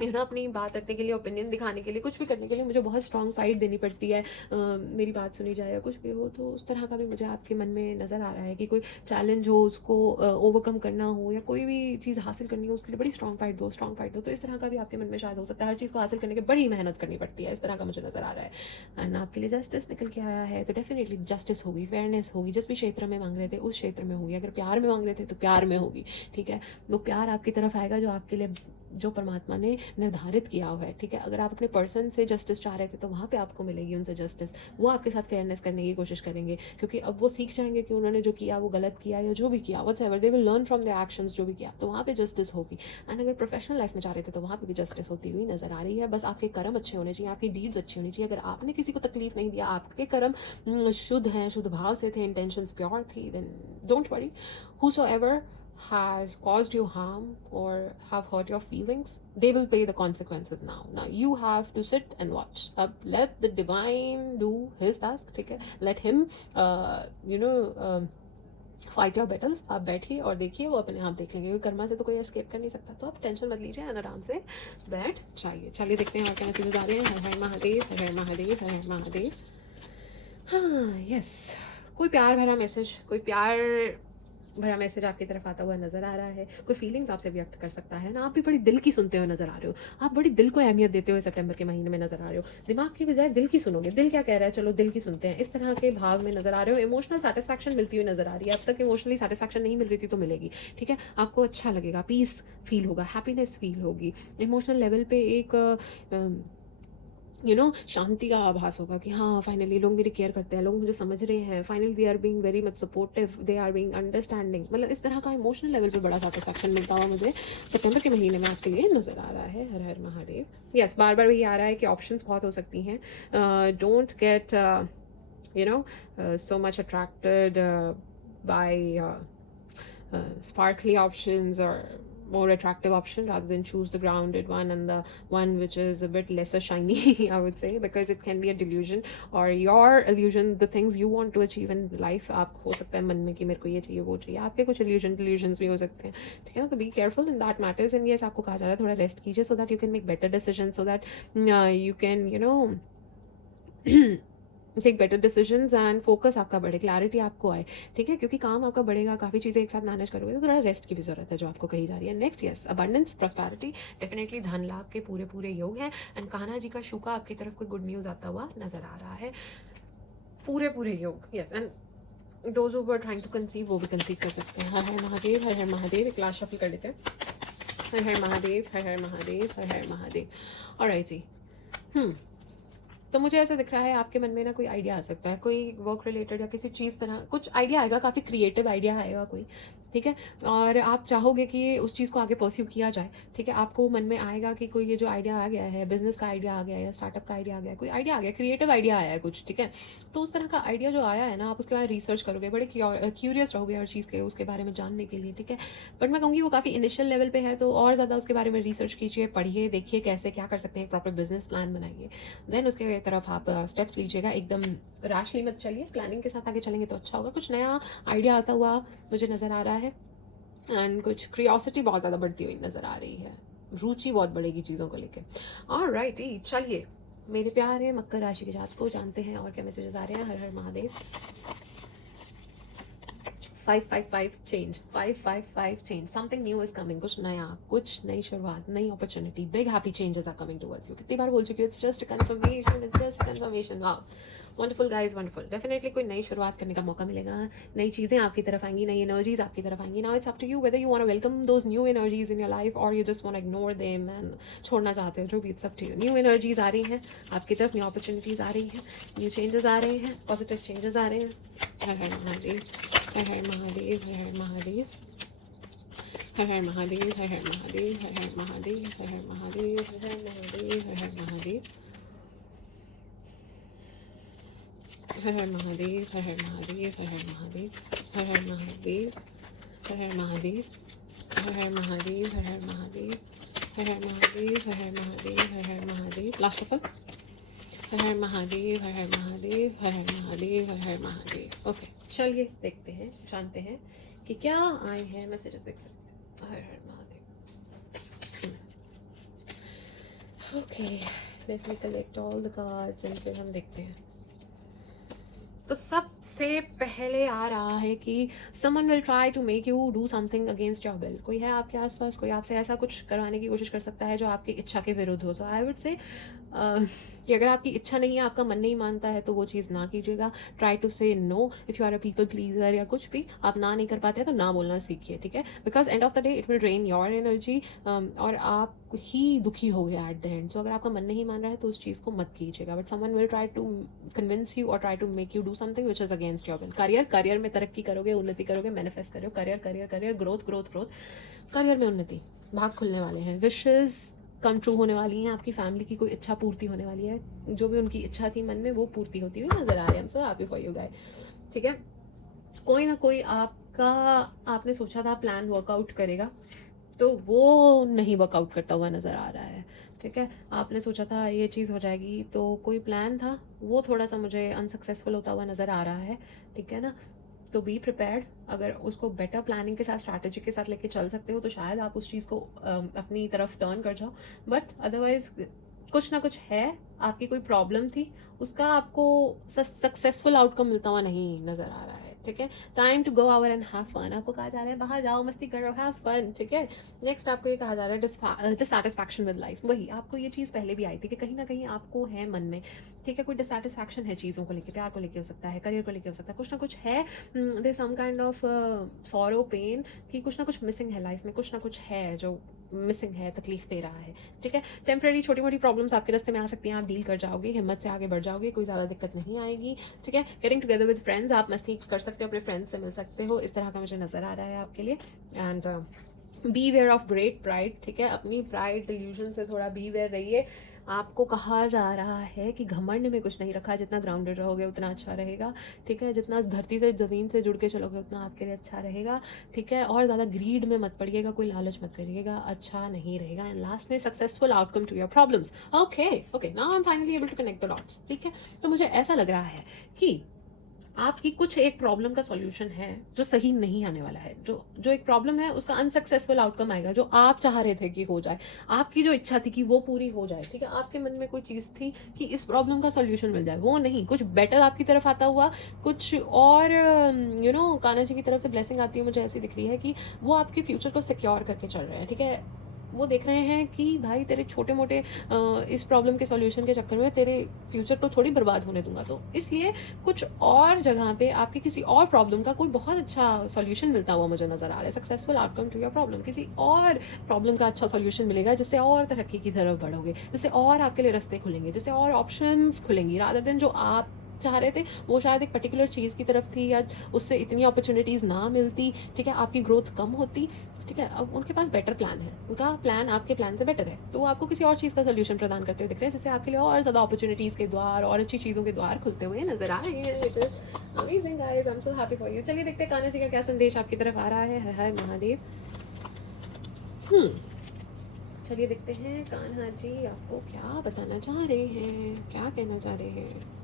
अपनी बात रखने के लिए, ओपिनियन दिखाने के लिए, कुछ भी करने के लिए मुझे बहुत स्ट्रॉन्ग फाइट देनी पड़ती है। मेरी बात सुनी जाए या कुछ भी हो, तो उस तरह का भी मुझे आपके मन में नज़र आ रहा है कि कोई चैलेंज हो, उसको ओवरकम करना हो, या कोई भी चीज़ हासिल करनी हो, उसके लिए बड़ी स्ट्रॉन्ग फाइट दो, स्ट्रॉन्ग फाइट दो। तो इस तरह का भी आपके मन में शायद हो सकता है। हर चीज़ को हासिल करने की बड़ी मेहनत करनी पड़ती है, इस तरह का मुझे नज़र आ रहा है। एंड आपके लिए जस्टिस निकल के आया है, तो डेफिनेटली जस्टिस होगी, फेयरनेस होगी। जिस भी क्षेत्र में मांग रहे थे उस क्षेत्र में होगी। अगर प्यार में मांग रहे थे तो प्यार में होगी, ठीक है। वो प्यार आपकी तरफ आएगा जो आपके लिए, जो परमात्मा ने निर्धारित किया हुआ है, ठीक है। अगर आप अपने पर्सन से जस्टिस चाह रहे थे तो वहाँ पे आपको मिलेगी उनसे जस्टिस। वो आपके साथ फेयरनेस करने की कोशिश करेंगे, क्योंकि अब वो सीख जाएंगे कि उन्होंने जो किया वो गलत किया, या जो भी किया, whatever, they will learn from their actions, जो भी किया, तो वहाँ पे जस्टिस होगी। एंड अगर प्रोफेशनल लाइफ में चाह रहे थे तो वहाँ पे भी जस्टिस होती हुई नजर आ रही है। बस आपके कर्म अच्छे होने चाहिए, आपकी डीड्स अच्छी होनी चाहिए। अगर आपने किसी को तकलीफ नहीं दिया, आपके कर्म शुद्ध हैं, शुद्ध भाव से थे, इंटेंशंस प्योर थी, then don't worry. Whosoever has caused you harm or have hurt your feelings, they will pay the consequences now. Now you have to sit and watch. Let the divine do his task, ठीक है। Let him you know fight your battles. आप बैठिए और देखिए, वो अपने आप देख लेंगे, क्योंकि कर्मा से तो कोई एस्केप कर नहीं सकता। तो आप टेंशन मत लीजिए, आराम से बैठ जाइए। चलिए देखते हैं और क्या मैसेजेस आ रहे हैं। हर हर महादेव, हर हर महादेव, हर हर महादेव। हाँ यस, कोई प्यार भरा मैसेज, कोई प्यार भरा मैसेज आपकी तरफ आता हुआ नजर आ रहा है। कोई फीलिंग्स आपसे व्यक्त कर सकता है ना। आप भी बड़ी दिल की सुनते हुए नजर आ रहे हो, आप बड़ी दिल को अहमियत देते हुए सितंबर के महीने में नजर आ रहे हो। दिमाग की बजाय दिल की सुनोगे, दिल क्या कह रहा है, चलो दिल की सुनते हैं, इस तरह के भाव में नजर आ रहे हो। इमोशनल सेटिस्फैक्शन मिलती हुई नजर आ रही है। अब तक इमोशनली सेटिस्फैक्शन नहीं मिल रही थी तो मिलेगी, ठीक है। आपको अच्छा लगेगा, पीस फील होगा, हैप्पीनेस फील होगी। इमोशनल लेवल पे एक शांति का आभास होगा कि हाँ फाइनली लोग मेरी केयर करते हैं, लोग मुझे समझ रहे हैं, finally they are being very much supportive, they are being understanding. मतलब इस तरह का इमोशनल लेवल पे बड़ा सेटिस्फैक्शन मिलता हुआ मुझे सितंबर के महीने में आपके लिए नजर आ रहा है। हर हर महादेव। यस, बार बार वही आ रहा है कि ऑप्शंस बहुत हो सकती हैं। Don't get so much attracted by sparkly options or more attractive option, rather than choose the grounded one and the one which is a bit lesser shiny I would say, because it can be a delusion or your illusion, the things you want to achieve in life। आप हो सकता है मन में कि मेरे को ये चाहिए वो चाहिए, आपके कुछ delusions भी हो सकते हैं, ठीक है। तो be careful in that matters। and yes, आपको कहा जा रहा है थोड़ा रेस्ट कीजिए, so that you can make better decisions, so that you can take better decisions and focus आपका बढ़े, क्लैरिटी आपको आए, ठीक है। क्योंकि काम आपका बढ़ेगा, काफ़ी चीज़ें एक साथ मैनेज करोगे तो थोड़ा रेस्ट की भी जरूरत है, जो आपको कही जा रही है। Next, yes, abundance, prosperity, definitely धन लाभ के पूरे पूरे योग हैं। एंड कान्हा जी का शुका आपकी तरफ कोई गुड न्यूज़ आता हुआ नजर आ रहा है, पूरे पूरे योग। Yes, and those who were trying to conceive, वो भी कंसीव कर सकते हैं। हर हर महादेव, हर हर महादेव। एक लास्ट शफल कर लेते हैं। हर हर महादेव, हर हर महादेव, हर हर महादेव। ऑलराइट जी। तो मुझे ऐसा दिख रहा है आपके मन में ना कोई आइडिया आ सकता है, कोई वर्क रिलेटेड या किसी चीज़ तरह कुछ आइडिया आएगा, काफ़ी क्रिएटिव आइडिया आएगा कोई, ठीक है। और आप चाहोगे कि उस चीज़ को आगे परस्यू किया जाए, ठीक है। आपको मन में आएगा कि कोई ये जो आइडिया आ गया है, बिजनेस का आइडिया आ गया या स्टार्टअप का आइडिया आ गया, कोई आइडिया आ गया, क्रिएटिव आइडिया आया है कुछ, ठीक है। तो उस तरह का आइडिया जो आया है ना, आप उसके बारे में रिसर्च करोगे, बड़े क्यूरियस रहोगे हर चीज़ के उसके बारे में जानने के लिए, ठीक है। बट मैं कहूँगी वो काफ़ी इनिशियल लेवल पे है, तो और ज़्यादा उसके बारे में रिसर्च कीजिए, पढ़िए, देखिए कैसे क्या कर सकते हैं, प्रॉपर बिजनेस प्लान बनाइए, देन उसके तरफ आप स्टेप्स लीजिएगा। एकदम रैशली मत चलिए, प्लानिंग के साथ आगे चलेंगे तो अच्छा होगा। कुछ नया आइडिया आता हुआ मुझे नज़र आ रहा है, एंड कुछ क्यूरियोसिटी बहुत ज़्यादा बढ़ती हुई नज़र आ रही है, रुचि बहुत बढ़ेगी चीज़ों को लेकर। ऑलराइट जी, चलिए मेरे प्यारे मकर राशि के जातकों को जानते हैं और क्या मैसेजेस आ रहे हैं। हर हर Mahadev. 555 change, 555 change, something new is coming, कुछ नया, कुछ नई शुरुआत, नई opportunity, big happy changes are coming towards you. कितनी बार बोल चुकी हूँ, it's just confirmation, it's just confirmation. Wow, wonderful guys, wonderful. Definitely कोई नई शुरुआत करने का मौका मिलेगा, नई चीज़ें आपकी तरफ आएंगी, नई एनर्जीज आपकी तरफ आएंगी। Now it's up to you whether you want to welcome those new energies in your life और you just want to ignore them and छोड़ना चाहते हो, जो भी, it's up to you. New energies आ रही हैं आपकी तरफ, न्यू अपॉर्चुनिटीज आ रही हैं, न्यू चेंजेस आ रहे हैं, पॉजिटिव चेंजेस आ रहे हैं। हर हर महादेव, हर हर महादेव, हर हर महादेव, हर हर महादेव, हर हर महादेव, हर हर महादेव, हर हर महादेव, हर हर महादेव, हर हर महादेव, हर हर महादेव, हर हर महादेव, हर हर महादेव, हर हर महादेव, हर हर महादेव, हर हर महादेव, हर हर महादेव, हर हर महादेव, हर हर महादेव, हर हर महादेव। लास्ट सफल। हर हर महादेव, हर हर महादेव, हर हर महादेव, हर हर महादेव। ओके, चलिए देखते हैं, जानते हैं कि क्या आए हैं मैसेजेस। देख सकते हैं। हर हर Mahadev. Okay, let me collect all the cards and फिर हम देखते हैं। तो सबसे पहले आ रहा है कि someone will try to make you do something against your will. कोई है आपके आसपास, कोई आपसे ऐसा कुछ करवाने की कोशिश कर सकता है जो आपकी इच्छा के विरुद्ध हो। सो आई वुड से कि अगर आपकी इच्छा नहीं है, आपका मन नहीं मानता है, तो वो चीज़ ना कीजिएगा। Try to say no. If you are a people pleaser या कुछ भी आप ना नहीं कर पाते हैं तो ना बोलना सीखिए, ठीक है। Because end of the day it will drain your energy और आप ही दुखी हो गए एट द एंड। सो अगर आपका मन नहीं मान रहा है तो उस चीज़ को मत कीजिएगा। But someone will try to convince you और try to make you do something which is against your will. Career में तरक्की करोगे, उन्नति करोगे, मैनिफेस्ट करो। Career growth growth growth. Career में उन्नति, भाग खुलने वाले हैं, विशेज़ कम ट्रू होने वाली हैं, आपकी फैमिली की कोई इच्छा पूर्ति होने वाली है, जो भी उनकी इच्छा थी मन में वो पूर्ति होती हुई नजर आ रही है। So happy for you guys, ठीक है। कोई ना कोई आपका, आपने सोचा था प्लान वर्कआउट करेगा तो वो नहीं वर्कआउट करता हुआ नज़र आ रहा है, ठीक है। आपने सोचा था ये चीज़ हो जाएगी, तो कोई प्लान था वो थोड़ा सा मुझे अनसक्सेसफुल होता हुआ नज़र आ रहा है, ठीक है ना। तो बी प्रिपेयर्ड। अगर उसको बेटर प्लानिंग के साथ, स्ट्रैटेजी के साथ लेके चल सकते हो तो शायद आप उस चीज़ को अपनी तरफ टर्न कर जाओ। बट अदरवाइज कुछ ना कुछ है, आपकी कोई प्रॉब्लम थी, उसका आपको सक्सेसफुल आउटकम मिलता हुआ नहीं नज़र आ रहा है, ठीक है। Time to go out and have fun. आपको कहा जा रहा है बाहर जाओ, मस्ती करो, हैव फन, ठीक है। नेक्स्ट आपको ये कहा जा रहा है डिससैटिस्फैक्शन विद लाइफ। वही आपको ये चीज़ पहले भी आई थी कि कहीं ना कहीं आपको है मन में, ठीक है, कोई डिससैटिस्फैक्शन है चीज़ों को लेके, प्यार को लेके हो सकता है, करियर को लेके हो सकता है, कुछ ना कुछ है। There some kind of sorrow, pain, कि कुछ ना कुछ मिसिंग है लाइफ में, कुछ ना कुछ है जो मिसिंग है, तकलीफ दे रहा है, ठीक है। टेम्प्रेरी छोटी मोटी प्रॉब्लम्स आपके रास्ते में आ सकती हैं, आप डील कर जाओगे, हिम्मत से आगे बढ़ जाओगे, कोई ज़्यादा दिक्कत नहीं आएगी, ठीक है। गेटिंग टुगेदर विद फ्रेंड्स, आप मस्ती कर सकते हो, अपने फ्रेंड्स से मिल सकते हो, इस तरह का मुझे नज़र आ रहा है आपके लिए। And beware of great pride, ठीक है। अपनी प्राइड डिल्यूजन से थोड़ा बी वेयर रहिए। आपको कहा जा रहा है कि घमंड में कुछ नहीं रखा, जितना ग्राउंडेड रहोगे उतना अच्छा रहेगा, ठीक है। जितना धरती से, ज़मीन से जुड़ के चलोगे उतना आपके लिए अच्छा रहेगा, ठीक है। और ज़्यादा ग्रीड में मत पड़िएगा, कोई लालच मत करिएगा, अच्छा नहीं रहेगा। एंड लास्ट में successful outcome to your problems. Okay now I am finally able to connect the dots, ठीक है। तो मुझे ऐसा लग रहा है कि आपकी कुछ एक प्रॉब्लम का सॉल्यूशन है जो सही नहीं आने वाला है, जो एक प्रॉब्लम है उसका अनसक्सेसफुल आउटकम आएगा, जो आप चाह रहे थे कि हो जाए, आपकी जो इच्छा थी कि वो पूरी हो जाए, ठीक है। आपके मन में कोई चीज़ थी कि इस प्रॉब्लम का सॉल्यूशन मिल जाए, वो नहीं, कुछ बेटर आपकी तरफ आता हुआ, कुछ और कान्हा जी की तरफ से ब्लेसिंग आती है, मुझे ऐसी दिख रही है कि वो आपके फ्यूचर को सिक्योर करके चल रहे हैं, ठीक है। वो देख रहे हैं कि भाई तेरे छोटे मोटे इस प्रॉब्लम के सॉल्यूशन के चक्कर में तेरे फ्यूचर को थोड़ी बर्बाद होने दूंगा, तो इसलिए कुछ और जगह पे आपकी किसी और प्रॉब्लम का कोई बहुत अच्छा सॉल्यूशन मिलता हुआ मुझे नजर आ रहा है। Successful outcome to your problem, किसी और प्रॉब्लम का अच्छा सॉल्यूशन मिलेगा जिससे और तरक्की की तरफ बढ़ोगे, जिससे और आपके लिए रास्ते खुलेंगे, जिससे और ऑप्शंस खुलेंगी, रादर देन जो आप चाह रहे थे वो शायद एक पर्टिकुलर चीज़ की तरफ थी, या उससे इतनी अपॉर्चुनिटीज़ ना मिलती, ठीक है, आपकी ग्रोथ कम होती, ठीक है। अब उनके पास बेटर प्लान है, उनका प्लान आपके प्लान से बेटर है, तो वो आपको किसी और चीज़ का सोल्यूशन प्रदान करते हुए दिख रहे हैं, जिससे आपके लिए और ज़्यादा अपॉर्चुनिटीज़ के द्वार और अच्छी चीज़ों के द्वार खुलते हुए नजर आ रहे हैं। It is amazing guys, I am so happy for you. चलिए देखते हैं कान्हा जी का क्या संदेश आपकी तरफ आ रहा है। हर हर महादेव। चलिए देखते हैं कान्हा जी आपको क्या बताना चाह रहे हैं, क्या कहना चाह रहे हैं।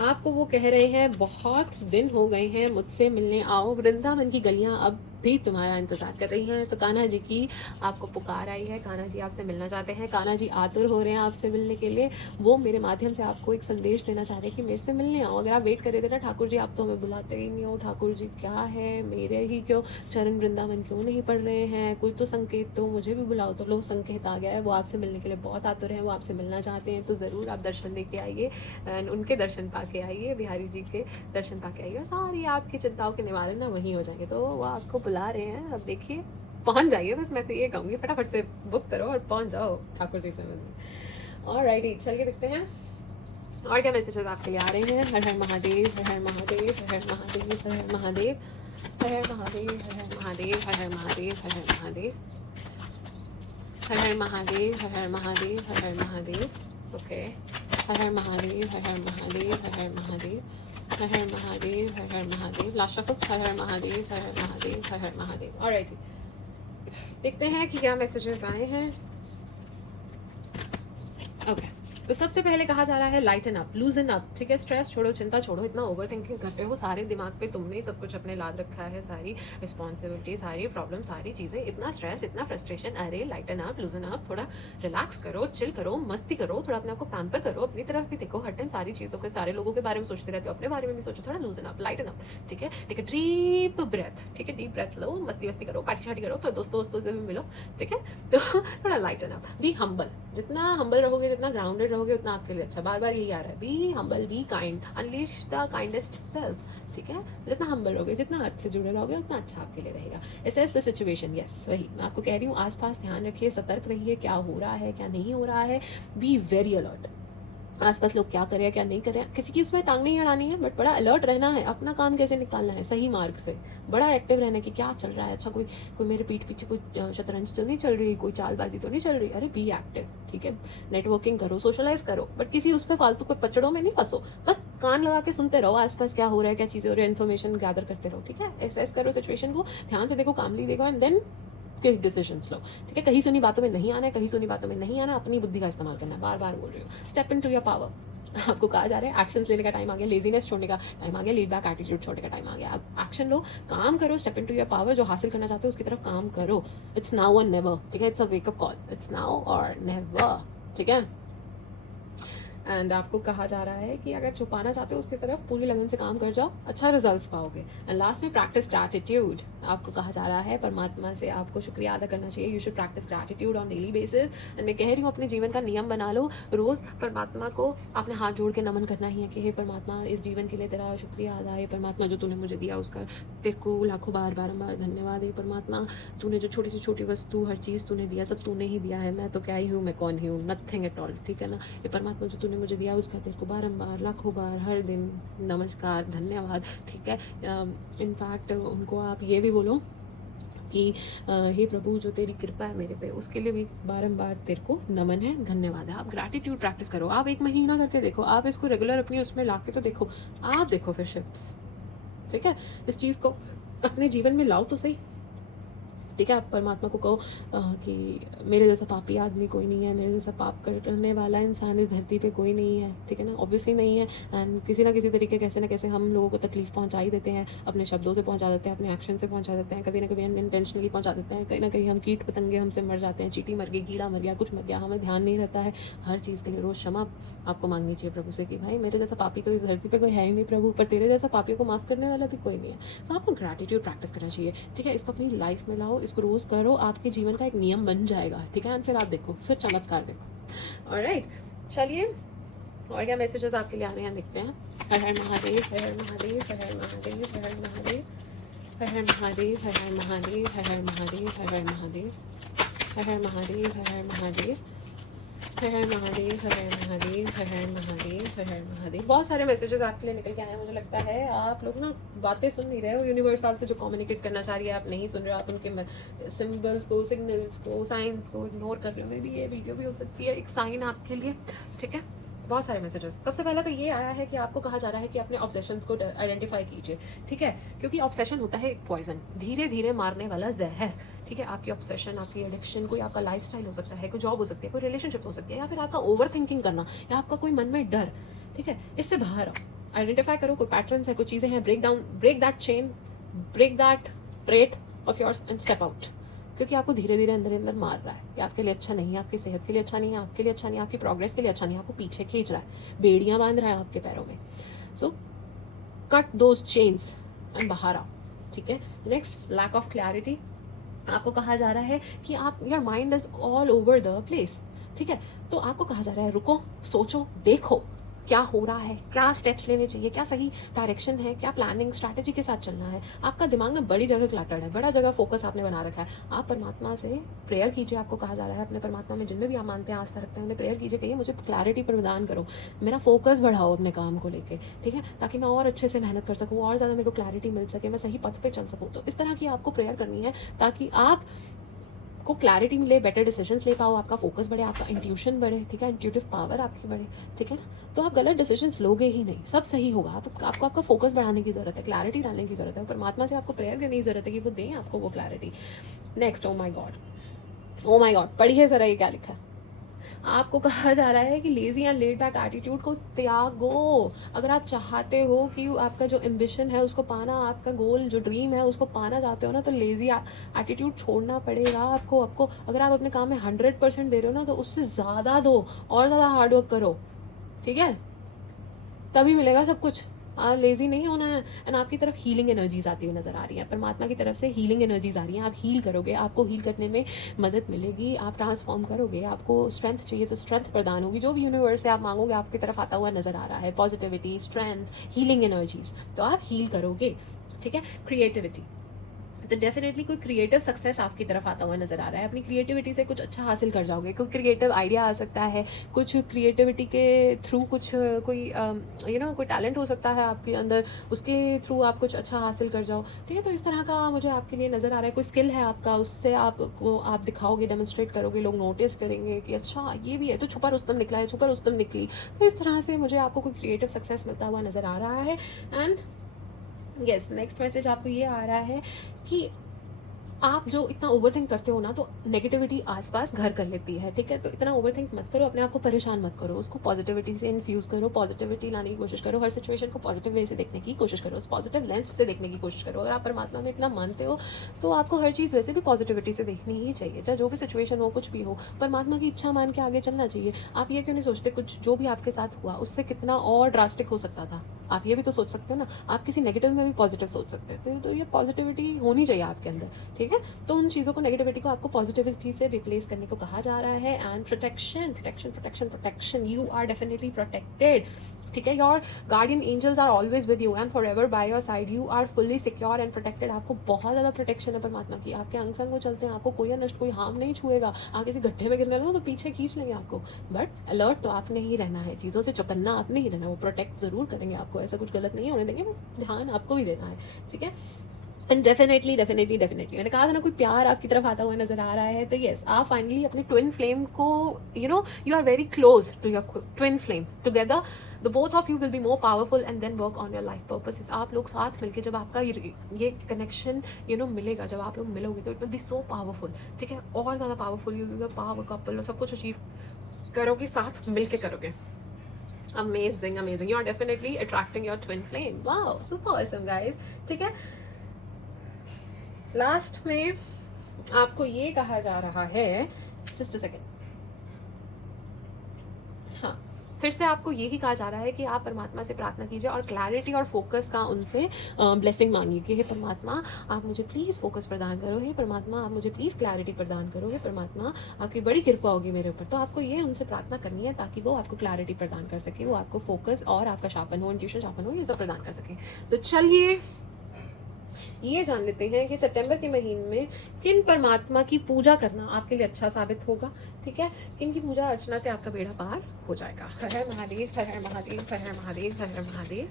आपको वो कह रहे हैं बहुत दिन हो गए हैं मुझसे मिलने आओ, वृंदावन की गलियां अब भी तुम्हारा इंतजार कर रही हैं। तो कान्हा जी की आपको पुकार आई है, कान्हा जी आपसे मिलना चाहते हैं, कान्हा जी आतुर हो रहे हैं आपसे मिलने के लिए। वो मेरे माध्यम से आपको एक संदेश देना चाह रहे हैं कि मेरे से मिलने आओ। अगर आप वेट कर रहे थे ना ठाकुर जी आप तो हमें बुलाते ही नहीं हो, ठाकुर जी क्या है, मेरे ही क्यों चरण वृंदावन क्यों नहीं पढ़ रहे हैं, कोई तो संकेत, तो मुझे भी बुलाओ। तो लो संकेत आ गया है, वो आपसे मिलने के लिए बहुत आतुर हैं, वो आपसे मिलना चाहते हैं। तो ज़रूर आप दर्शन दे के आइए, उनके दर्शन पा के आइए, बिहारी जी के दर्शन पा के आइए, और सारी आपकी चिंताओं के निवारण ना वहीं हो जाएंगे। तो वो आपको बुला रहे हैं, अब देखिए पहुंच जाइए, बस मैं तो ये कहूँगी फटाफट से बुक करो और पहुंच जाओ ठाकुर जी से मिलने। ऑलराइट, चलिए देखते हैं और क्या मैसेजेस आपके लिए आ रहे हैं। हर हर महादेव, हर हर महादेव, हर हर महादेव, हर हर महादेव, हर हर महादेव, हर हर महादेव, हर हर महादेव, हर हर महादेव, हर हर महादेव, हर हर महादेव, हर हर महादेव। ओके, हर हर महादेव, हर हर महादेव, हर हर महादेव, हर हर महादेव, हर हर महादेव। लास्ट ऑफ हर हर महादेव, हर हर महादेव, हर हर महादेव। ऑलराइट, देखते हैं कि क्या मैसेजेस आए हैं। ओके, तो सबसे पहले कहा जा रहा है लाइटन अप, लूजन अप, ठीक है। स्ट्रेस छोड़ो, चिंता छोड़ो, इतना ओवर थिंकिंग करते हो, सारे दिमाग पे तुमने ही सब कुछ अपने लाद रखा है, सारी रिस्पॉन्सिबिलिटी, सारी प्रॉब्लम, सारी चीज़ें, इतना स्ट्रेस, इतना फ्रस्ट्रेशन। अरे लाइटन अप, लूजन अप, थोड़ा रिलैक्स करो, चिल करो, मस्ती करो, थोड़ा अपने आप को पैम्पर करो, अपनी तरफ भी देखो। हर टाइम सारी चीज़ों के, सारे लोगों के बारे में सोचते रहते हो, अपने बारे में भी सोचो, थोड़ा लूजन अप, लाइटन अप, ठीक है। टेक अ डीप ब्रेथ, ठीक है, डीप ब्रेथ लो, मस्ती वस्ती करो, पार्टी शार्टी करो, तो दोस्तों से भी मिलो, ठीक है। तो थोड़ा लाइटन अप, बी हम्बल, जितना हम्बल रहोगे, जितना ग्राउंडेड रहोगे, उतना आपके लिए अच्छा। बार बार यही आ रहा है, be humble, be kind, unleash the kindest self, ठीक है। जितना हम्बल रहोगे, जितना अर्थ से जुड़े रहोगे, उतना अच्छा आपके लिए रहेगा। असेस द सिचुएशन, यस वही मैं आपको कह रही हूँ, आसपास ध्यान रखिए, सतर्क रहिए, क्या हो रहा है क्या नहीं हो रहा है, बी वेरी अलर्ट। आसपास लोग क्या कर रहे हैं क्या नहीं कर रहे हैं, किसी की उसमें टांग नहीं अड़ानी है, बट बड़ा अलर्ट रहना है, अपना काम कैसे निकालना है सही मार्ग से, बड़ा एक्टिव रहना है कि क्या चल रहा है। अच्छा, कोई मेरे पीठ पीछे कोई शतरंज तो नहीं चल रही, कोई चालबाजी तो नहीं चल रही, अरे बी एक्टिव, ठीक है। नेटवर्किंग करो, सोशलाइज करो, बट किसी उस पर फालतू कोई पचड़ों में नहीं फंसो, बस कान लगा के सुनते रहो, आसपास क्या हो रहा है, क्या चीज़ें हो रही है, इन्फॉर्मेशन गैदर करते रहो, ठीक है। एसेस करो सिचुएशन को, ध्यान से देखो, कामली देखो, एंड देन के डिसीजंस लो, ठीक है। कहीं सुनी बातों में नहीं आना है, कहीं सुनी बातों में नहीं आना, अपनी बुद्धि का इस्तेमाल करना है, बार बार बोल रही हूँ। Step into your power, आपको कहा जा रहा है एक्शंस लेने का टाइम आ गया, लेजीनेस छोड़ने का टाइम आ गया, लीड बैक एटीट्यूड छोड़ने का टाइम आ गया। आप एक्शन लो, काम करो, step into your power, जो हासिल करना चाहते हो उसकी तरफ काम करो। इट्स नाउ और नेवर, ठीक है। It's a wake up call, it's now और नेवर, ठीक है। एंड आपको कहा जा रहा है कि अगर छुपाना चाहते हो उसकी तरफ पूरी लगन से काम कर जाओ, अच्छा रिजल्ट्स पाओगे। एंड लास्ट में प्रैक्टिस ग्रैटिट्यूड, आपको कहा जा रहा है परमात्मा से आपको शुक्रिया अदा करना चाहिए। You should practice gratitude on daily basis. And मैं कह रही हूँ अपने जीवन का नियम बना लो, रोज़ परमात्मा को आपने हाथ जोड़ के नमन करना ही है कि हे परमात्मा, इस जीवन के लिए तेरा शुक्रिया अदा है परमात्मा, जो तूने मुझे दिया उसका तेरे को लाखों बार बारम्बार धन्यवाद है परमात्मा। तूने जो छोटी से छोटी वस्तु, हर चीज़ तूने दिया, सब तूने ही दिया है, मैं तो क्या ही हूँ, मैं कौन ही हूँ, नथिंग एट ऑल, ठीक है ना। ये परमात्मा जो तूने मुझे दिया उसका तेरे को बारम्बार लाखों बार हर दिन नमस्कार धन्यवाद, ठीक है। इनफैक्ट उनको आप ये भी बोलो कि हे प्रभु, जो तेरी कृपा है मेरे पे, उसके लिए भी बारंबार तेरे को नमन है, धन्यवाद है। आप ग्रैटिट्यूड प्रैक्टिस करो, आप 1 महीना करके देखो, आप इसको रेगुलर अपनी उसमें ला के तो देखो, आप देखो फिर शिफ्ट्स, ठीक है। इस चीज़ को अपने जीवन में लाओ तो सही, ठीक है। आप परमात्मा को कहो कि मेरे जैसा पापी आदमी कोई नहीं है, मेरे जैसा पाप करने वाला इंसान इस धरती पे कोई नहीं है, ठीक है ना। ऑब्वियसली नहीं है। एंड किसी ना किसी तरीके, कैसे ना कैसे हम लोगों को तकलीफ पहुंचा ही देते हैं, अपने शब्दों से पहुंचा देते हैं, अपने एक्शन से पहुंचा देते हैं, कभी ना कभी अनइंटेंशनली पहुंचा देते हैं, कहीं ना कहीं हम कीट पतंगे हमसे मर जाते हैं, चींटी मर गई, कीड़ा मर गया, कुछ मर गया, हमें ध्यान नहीं रहता है। हर चीज़ के लिए रोज़ क्षमा आपको मांगनी चाहिए प्रभु से कि भाई मेरे जैसा पापी तो इस धरती पे कोई है ही नहीं प्रभु, पर तेरे जैसा पापी को माफ़ करने वाला भी कोई नहीं है। तो आपको ग्रैटिट्यूड प्रैक्टिस करना चाहिए, ठीक है। इसको अपनी लाइफ में लाओ, इसको रोज़ करो, आपके जीवन का एक नियम बन जाएगा, ठीक है। फिर आप देखो, फिर चमत्कार देखो। ऑलराइट, चलिए और क्या मैसेजेस आपके लिए आ रहे हैं देखते हैं। हर हर महादेव, हर हर महादेव, हर हर महादेव, हर हर महादेव, हर हर महादेव, हर हर महादेव, हर हर महादेव, हर हर महादेव, हर हर महादेव, हर हर महादेव, हर हर महादेव, हर हर महादेव, हर हर महादेव, हर हर महादेव। बहुत सारे मैसेजेस आपके लिए निकल के आए हैं। मुझे लगता है आप लोग ना बातें सुन नहीं रहे हो, यूनिवर्स आपसे जो कम्युनिकेट करना चाह रही है आप नहीं सुन रहे हो, आप उनके सिंबल्स को, सिग्नल्स को, साइंस को इग्नोर कर रहे हो। मे बी ये वीडियो भी हो सकती है एक साइन आपके लिए, ठीक है। बहुत सारे मैसेजेस। सबसे पहले तो ये आया है कि आपको कहा जा रहा है कि अपने ऑब्सेशंस को आइडेंटिफाई कीजिए, ठीक है। क्योंकि ऑब्सेशन होता है एक पॉइजन, धीरे धीरे मारने वाला जहर, ठीक है। आपकी ऑब्सेशन, आपकी एडिक्शन, कोई आपका लाइफस्टाइल हो सकता है, कोई जॉब हो सकती है, कोई रिलेशनशिप हो सकती है, या फिर आपका ओवर थिंकिंग करना, या आपका कोई मन में डर, ठीक है। इससे बाहर आओ, आइडेंटिफाई करो कोई पैटर्न्स है, कोई चीज़ें हैं, break that chain, break that trait of yours and step out. क्योंकि आपको धीरे धीरे अंदर अंदर मार रहा है, ये आपके लिए अच्छा नहीं है, आपकी सेहत के लिए अच्छा नहीं है, आपके लिए अच्छा नहीं है, आपकी प्रोग्रेस के लिए अच्छा नहीं है, आपको पीछे खींच रहा है, बेड़ियां बांध रहा है आपके पैरों में। So cut those chains and बाहर आओ, ठीक है। Next, lack of clarity. आपको कहा जा रहा है कि आप, your mind is all over the place, ठीक है। तो आपको कहा जा रहा है रुको, सोचो, देखो क्या हो रहा है, क्या स्टेप्स लेने चाहिए, क्या सही डायरेक्शन है, क्या प्लानिंग स्ट्रैटेजी के साथ चलना है। आपका दिमाग ना बड़ी जगह क्लटर्ड है, बड़ा जगह फोकस आपने बना रखा है। आप परमात्मा से प्रेयर कीजिए, आपको कहा जा रहा है अपने परमात्मा में जिनमें भी आप मानते हैं, आस्था रखते हैं, उन्हें प्रेयर कीजिए, कहिए मुझे क्लैरिटी प्रदान करो, मेरा फोकस बढ़ाओ अपने काम को लेके, ठीक है, ताकि मैं और अच्छे से मेहनत कर सकूँ, और ज़्यादा मेरे को क्लैरिटी मिल सके, मैं सही पथ पे चल सकूँ। तो इस तरह की आपको प्रेयर करनी है ताकि आप को क्लैरिटी मिले, बेटर डिसीजंस ले पाओ, आपका फोकस बढ़े, आपका इंट्यूशन बढ़े, ठीक है, इंट्यूटिव पावर आपकी बढ़े, ठीक है ना। तो आप गलत डिसीजंस लोगे ही नहीं, सब सही होगा। आपको आपका फोकस बढ़ाने की ज़रूरत है, क्लैरिटी डालने की ज़रूरत है, परमात्मा से आपको प्रेयर करने की ज़रूरत है कि वो दें आपको वो क्लैरिटी। नेक्स्ट, ओ माई गॉड, पढ़िए ज़रा ये क्या लिखा है। आपको कहा जा रहा है कि lazy and laid back attitude को त्यागो। अगर आप चाहते हो कि आपका जो एम्बिशन है उसको पाना, आपका गोल जो ड्रीम है उसको पाना चाहते हो ना, तो लेजी एटीट्यूड छोड़ना पड़ेगा आपको। अगर आप अपने काम में 100% दे रहे हो ना, तो उससे ज़्यादा दो और ज़्यादा हार्डवर्क करो, ठीक है, तभी मिलेगा सब कुछ। लेजी नहीं होना है। एंड आपकी तरफ हीलिंग एनर्जीज आती हुई नजर आ रही है, परमात्मा की तरफ से हीलिंग एनर्जीज आ रही हैं। आप हील करोगे, आपको हील करने में मदद मिलेगी, आप ट्रांसफॉर्म करोगे, आपको स्ट्रेंथ चाहिए तो स्ट्रेंथ प्रदान होगी। जो भी यूनिवर्स से आप मांगोगे आपकी तरफ आता हुआ नजर आ रहा है, पॉजिटिविटी, स्ट्रेंथ, हीलिंग एनर्जीज, तो आप हील करोगे, ठीक है। क्रिएटिविटी, तो डेफिनेटली कोई क्रिएटिव सक्सेस आपकी तरफ आता हुआ नजर आ रहा है। अपनी क्रिएटिविटी से कुछ अच्छा हासिल कर जाओगे, कोई क्रिएटिव आइडिया आ सकता है, कुछ क्रिएटिविटी के थ्रू कुछ कोई कोई टैलेंट हो सकता है आपके अंदर, उसके थ्रू आप कुछ अच्छा हासिल कर जाओ, ठीक है। तो इस तरह का मुझे आपके लिए नजर आ रहा है। कोई स्किल है आपका, उससे आप दिखाओगे, डेमोन्स्ट्रेट करोगे, लोग नोटिस करेंगे कि अच्छा ये भी है, तो छुपा रुस्तम निकला है, छुपा रुस्तम निकली। तो इस तरह से मुझे आपको कोई क्रिएटिव सक्सेस मिलता हुआ नजर आ रहा है। एंड यस, नेक्स्ट मैसेज आपको ये आ रहा है कि आप जो इतना ओवरथिंक करते हो ना, तो नेगेटिविटी आसपास घर कर लेती है, ठीक है। तो इतना ओवरथिंक मत करो, अपने आप को परेशान मत करो, उसको पॉजिटिविटी से इन्फ्यूज़ करो, पॉजिटिविटी लाने की कोशिश करो, हर सिचुएशन को पॉजिटिव वे से देखने की कोशिश करो, उस पॉजिटिव लेंस से देखने की कोशिश करो। अगर आप परमात्मा में इतना मानते हो तो आपको हर चीज़ वैसे भी पॉजिटिविटी से देखनी ही चाहिए, चाहे जो भी सिचुएशन हो, कुछ भी हो, परमात्मा की इच्छा मान के आगे चलना चाहिए। आप ये क्यों नहीं सोचते कुछ जो भी आपके साथ हुआ उससे कितना और ड्रास्टिक हो सकता था? आप ये भी तो सोच सकते हो ना। आप किसी नेगेटिव में भी पॉजिटिव सोच सकते थे, तो ये पॉजिटिविटी होनी चाहिए आपके अंदर, ठीक है। तो उन चीज़ों को, नेगेटिविटी को आपको पॉजिटिविटी से रिप्लेस करने को कहा जा रहा है। And protection, protection, protection, protection, you are definitely protected, ठीक है। Your guardian angels are always with you and forever by your side, you are fully secure and protected. आपको बहुत ज़्यादा प्रोटेक्शन है परमात्मा की, आपके अंग संग वो चलते हैं, आपको कोई अनष्ट, कोई हार्म नहीं छुएगा। आप किसी गड्ढे में गिरने लगो तो पीछे खींच लेंगे आपको, बट अलर्ट तो आपने ही रहना है, चीज़ों से चौकन्ना आपने ही रहना है। वो प्रोटेक्ट जरूर करेंगे आपको, ऐसा कुछ गलत नहीं होने देंगे, बट ध्यान आपको ही देना है, ठीक है। एंड डेफिनेटली डेफिनेटली डेफिनेटली मैंने कहा था ना, कोई प्यार आपकी तरफ आता हुआ नजर आ रहा है, तो यस, आप फाइनली अपने ट्विन फ्लेम को, you are very close to your twin flame. Together the both of you will be more powerful and then work on your life purposes. आप लोग साथ मिलकर जब आपका ये कनेक्शन मिलेगा, जब आप लोग मिलोगे, तो it will be so powerful, ठीक है, और ज़्यादा powerful. You will power couple, और सब कुछ अचीव करोगे, साथ मिलके करोगे। Amazing, amazing, you are definitely attracting your twin flame. Wow, super awesome guys, ठीक है। लास्ट में आपको ये कहा जा रहा है, जस्ट अ सेकेंड, हाँ, फिर से आपको यही कहा जा रहा है कि आप परमात्मा से प्रार्थना कीजिए और क्लैरिटी और फोकस का उनसे ब्लेसिंग मांगिए कि हे परमात्मा, आप मुझे प्लीज़ फोकस प्रदान करो, हे परमात्मा, आप मुझे प्लीज़ क्लैरिटी प्रदान करो, हे परमात्मा, आपकी बड़ी कृपा होगी मेरे ऊपर। तो आपको ये उनसे प्रार्थना करनी है ताकि वो आपको क्लैरिटी प्रदान कर सके, वो आपको फोकस और आपका शापन हो, इंट्यूशन शापन हो, ये सब प्रदान कर सके। तो चलिए ये जान लेते हैं कि सितंबर के महीने में किन परमात्मा की पूजा करना आपके लिए अच्छा साबित होगा, ठीक है। किन की पूजा अर्चना से आपका बेड़ा पार हो जाएगा। हर हर महादेव, हर हर महादेव, हर हर महादेव, हर हर महादेव,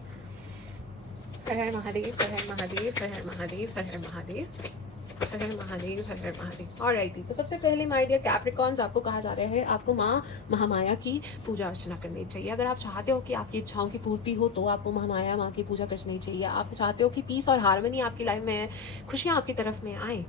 हर हर महादेव, हर हर महादेव, हर हर महादेव, हर हर महादेव, हर हर महादेव, हर हर महादेव। ऑलराइट, तो सबसे पहले माय डियर कैप्रिकॉर्न्स, आपको कहा जा रहा है आपको माँ महामाया की पूजा अर्चना करनी चाहिए। अगर आप चाहते हो कि आपकी इच्छाओं की पूर्ति हो तो आपको महामाया माँ की पूजा करनी चाहिए। आप चाहते हो कि पीस और हार्मनी आपकी लाइफ में, खुशियाँ आपकी तरफ में आए,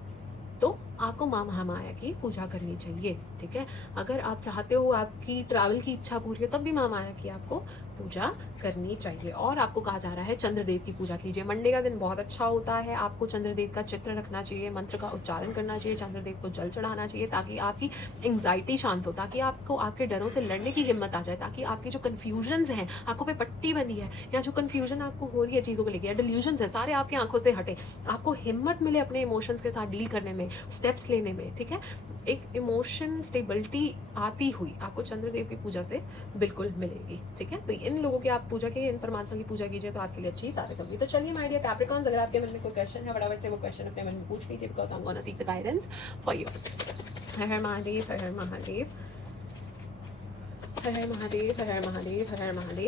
तो आपको माँ महामाया की पूजा करनी चाहिए, ठीक है। अगर आप चाहते हो आपकी ट्रैवल की इच्छा पूरी हो, तब भी माँ माया की आपको पूजा करनी चाहिए। और आपको कहा जा रहा है चंद्रदेव की पूजा कीजिए। मंडे का दिन बहुत अच्छा होता है, आपको चंद्रदेव का चित्र रखना चाहिए, मंत्र का उच्चारण करना चाहिए, चंद्रदेव को जल चढ़ाना चाहिए, ताकि आपकी एंग्जाइटी शांत हो, ताकि आपको आपके डरों से लड़ने की हिम्मत आ जाए, ताकि आपकी जो कन्फ्यूजन्स हैं, आंखों पे पट्टी बनी है, या जो कन्फ्यूजन आपको हो रही है चीज़ों को लेकर, डिल्यूजन्स है, सारे आपकी आंखों से हटे, आपको हिम्मत मिले अपने इमोशंस के साथ डील करने में, स्टेप्स लेने में, ठीक है। एक इमोशन स्टेबिलिटी आती हुई आपको चंद्रदेव की पूजा से बिल्कुल मिलेगी, ठीक है। तो इन लोगों की आप पूजा कीजिए, इन परमात्मा की पूजा कीजिए, तो आपके लिए अच्छी तारीफ होगी। तो चलिए माय डियर कैप्रिकॉर्न्स, अगर आपके मन में कोई क्वेश्चन है, फटाफट से वो क्वेश्चन अपने मन में पूछ लीजिए, because I am gonna seek the guidance for you. हर हर महादेव, हर हर महादेव, हर हर महादेव, हर हर महादेव, हर हर महादेव,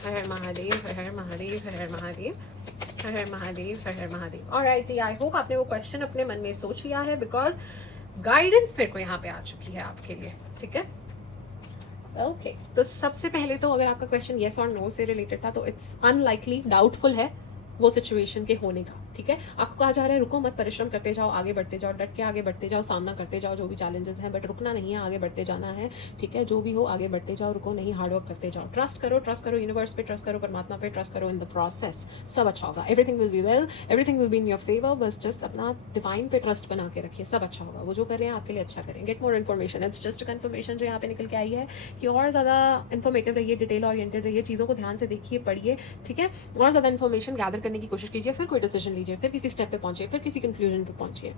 हर हर महादेव, हर हर महादेव, हर हर महादेव, हर हर महादेव, हर हर महादेव। ऑलराइट, आई होप आपने वो क्वेश्चन अपने मन में सोच लिया है, बिकॉज गाइडेंस मेरे को यहाँ पे आ चुकी है आपके लिए, ठीक है। ओके, तो सबसे पहले तो अगर आपका क्वेश्चन येस और नो से रिलेटेड था, तो इट्स अनलाइकली, डाउटफुल है वो सिचुएशन के होने का, ठीक है। आपको कहा जा रहा है रुको मत, परिश्रम करते जाओ, आगे बढ़ते जाओ, डट के आगे बढ़ते जाओ, सामना करते जाओ जो भी चैलेंजेस हैं, बट रुकना नहीं है, आगे बढ़ते जाना है, ठीक है। जो भी हो आगे बढ़ते जाओ, रुको नहीं, हार्डवर्क करते जाओ, ट्रस्ट करो यूनिवर्स पे, ट्रस्ट करो परमात्मा पे, ट्रस्ट करो इन द प्रोसेस, सब अच्छा होगा, everything will be well, everything will be in your favour. बस जस्ट अपना डिवाइन पे ट्रस्ट बना के रखिए, सब अच्छा होगा, वो जो कर रहे हैं आपके लिए अच्छा करें। Get more information, it's just confirmation जो यहाँ पे निकल के आई है कि और ज़्यादा इन्फॉर्मेटिव रहिए, डिटेल ओरिएंटेड रहिए, चीज़ों को ध्यान से देखिए, पढ़िए, ठीक है। और ज़्यादा इन्फॉर्मेशन गैदर करने की कोशिश कीजिए, फिर कोई डिसीजन लीजिए, फिर किसी स्टेप पे पहुंचिए, फिर किसी कंक्लूजन पे पहुंचिए,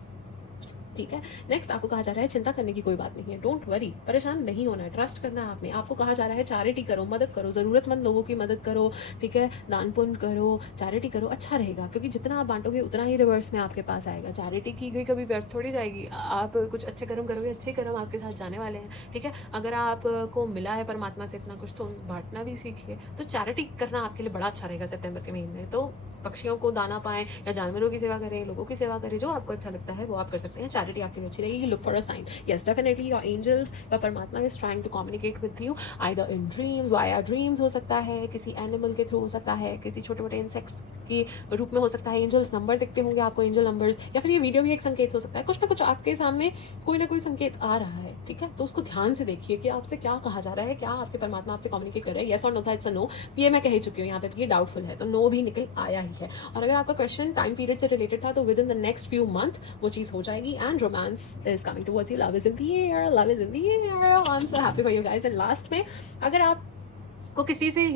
ठीक है। नेक्स्ट आपको कहा जा रहा है चिंता करने की कोई बात नहीं है, डोंट वरी, परेशान नहीं होना है, ट्रस्ट करना है आपने। आपको कहा जा रहा है चैरिटी करो, मदद करो, ज़रूरतमंद लोगों की मदद करो, ठीक है, दान पुण्य करो, चैरिटी करो, अच्छा रहेगा, क्योंकि जितना आप बांटोगे उतना ही रिवर्स में आपके पास आएगा। चैरिटी की गई कभी व्यर्थ थोड़ी जाएगी, आप कुछ अच्छे कर्म करोगे, अच्छे कर्म आपके साथ जाने वाले हैं, ठीक है। अगर आपको मिला है परमात्मा से इतना कुछ तो बांटना भी सीखिए, तो चैरिटी करना आपके लिए बड़ा अच्छा रहेगा सितंबर के महीने में। तो पक्षियों को दाना पाएं या जानवरों की सेवा करें, लोगों की सेवा करें, जो आपको अच्छा लगता है वो आप कर सकते हैं, चैरिटी आपके लिए अच्छी रहेगी। Look for a sign, yes definitely your angels या परमात्मा is trying to communicate with you either in dreams, via dreams हो सकता है, किसी एनिमल के थ्रू हो सकता है, किसी छोटे मोटे इंसेक्ट्स के रूप में हो सकता है, एंजल्स नंबर दिखते होंगे आपको, एंजल नंबर्स, या फिर ये वीडियो भी एक संकेत हो सकता है, कुछ ना कुछ आपके सामने कोई ना कोई संकेत आ रहा है, ठीक है। तो उसको ध्यान से देखिए कि आपसे क्या कहा जा रहा है, क्या आपके परमात्मा आपसे कम्युनिकेट कर रहे हैं, येस और नो था, इट्स अ नो, ये मैं कह ही चुकी हूँ यहाँ पे, ये डाउटफुल है तो नो भी निकल आया ही है। और अगर आपका क्वेश्चन टाइम पीरियड से रिलेटेड था तो with in the next few month वो चीज हो जाएगी, and romance is coming towards you, love is in the air, love is in the air, I am so happy for you guys. And last में अगर आपको किसी से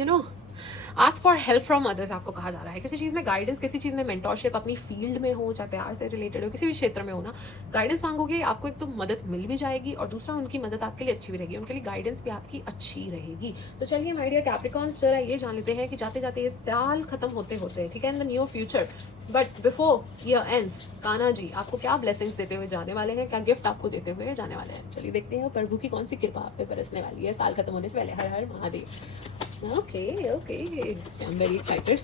ask for help from others आपको कहा जा रहा है, किसी चीज़ में गाइडेंस, किसी चीज़ में मेंटोरशिप, अपनी फील्ड में हो, चाहे प्यार से रिलेटेड हो, किसी भी क्षेत्र में हो ना, गाइडेंस मांगोगे आपको एक तो मदद मिल भी जाएगी, और दूसरा उनकी मदद आपके लिए अच्छी भी रहेगी, उनके लिए गाइडेंस भी आपकी अच्छी रहेगी। तो चलिए माय डियर कैप्रिकॉर्न्स, जरा ये जान लेते हैं कि जाते जाते ये साल खत्म होते होते, ठीक है, in the near future, but before year ends, Kanha ji आपको क्या ब्लेसिंग्स देते हुए जाने वाले हैं, क्या गिफ्ट आपको देते हुए जाने वाले हैं, चलिए देखते हैं प्रभु की कौन सी कृपा आप पे बरसने वाली है साल खत्म होने से पहले। हर हर Mahadev. Okay, I'm very excited.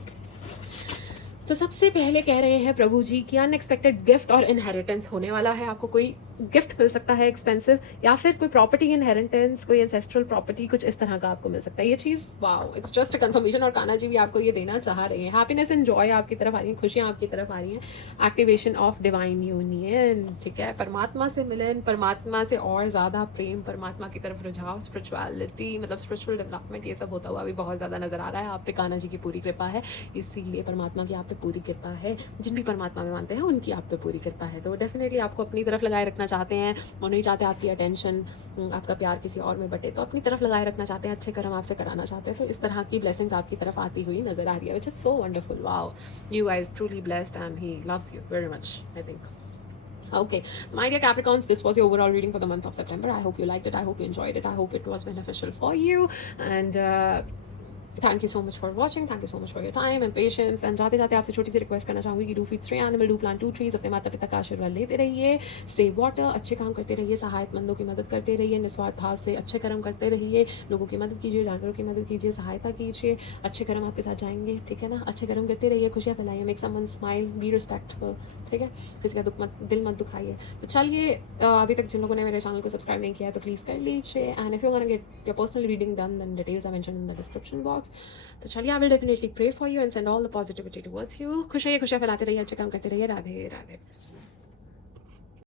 तो सबसे पहले कह रहे हैं प्रभु जी कि अनएक्सपेक्टेड गिफ्ट और इनहेरिटेंस होने वाला है, आपको कोई गिफ्ट मिल सकता है एक्सपेंसिव, या फिर कोई प्रॉपर्टी इनहेरिटेंस, कोई एंसेस्ट्रल प्रॉपर्टी, कुछ इस तरह का आपको मिल सकता है। ये चीज़ wow, it's just a confirmation, और कान्हा जी भी आपको ये देना चाह रहे हैं। हैप्पीनेस एंड जॉय आपकी तरफ आ रही है, खुशियाँ आपकी तरफ आ रही हैं, एक्टिवेशन ऑफ डिवाइन यूनियन, ठीक है, परमात्मा से मिलन, परमात्मा से और ज़्यादा प्रेम, परमात्मा की तरफ रुझाव, स्पिरिचुअलिटी मतलब स्पिरिचुअल डेवलपमेंट, ये सब होता हुआ अभी बहुत ज़्यादा नजर आ रहा है। आप पे कान्हा जी की पूरी कृपा है, इसीलिए परमात्मा की आप पे पूरी कृपा है, जिन भी परमात्मा में मानते हैं उनकी आप पे पूरी कृपा है। तो डेफिनेटली आपको अपनी तरफ लगाए रखना चाहते हैं, वो नहीं चाहते आपकी अटेंशन, आपका प्यार किसी और में बटे, तो अपनी तरफ लगाए रखना चाहते हैं, अच्छे कर्म आपसे कराना चाहते हैं, तो इस तरह की ब्लेसिंग्स आपकी तरफ आती हुई नजर आ रही है, which is so wonderful. Wow, you guys truly blessed and he loves you very much, I think. Okay, my dear Capricorns, this was your overall reading for the month of September. I hope you liked it. I hope you enjoyed it. I hope it was beneficial for you. And thank you so much for watching. Thank you so much for your time and patience. And जाते जाते आपसे छोटी सी रिक्वेस्ट करना चाहूँगी कि do feed 3 animal, do plant 2 trees. अपने माता पिता का आशीर्वाद लेते रहिए, save water, अच्छे काम करते रहिए, सहायतमंदों की मदद करते रहिए, निस्वार्थ भाव से अच्छे कर्म करते रहिए, लोगों की मदद कीजिए, जानवरों की मदद कीजिए, सहायता कीजिए, अच्छे कर्म आपके साथ जाएंगे, ठीक है ना। अच्छे कर्म करते रहिए, खुशियाँ फैलाइए, make someone smile, be respectful, ठीक है, किसी का दिल मत दुखाइए। तो चलिए, अभी तक जिन लोगों ने मेरे चैनल को सब्सक्राइब नहीं किया है तो प्लीज़ कर लीजिए, and if you want to get your personal reading done then details are mentioned in the description box. तो चलिए, I will definitely pray for you and send all the positivity towards you. खुश रहिए, खुशियाँ फैलाते रहिए, अच्छे काम करते रहिए। राधे राधे।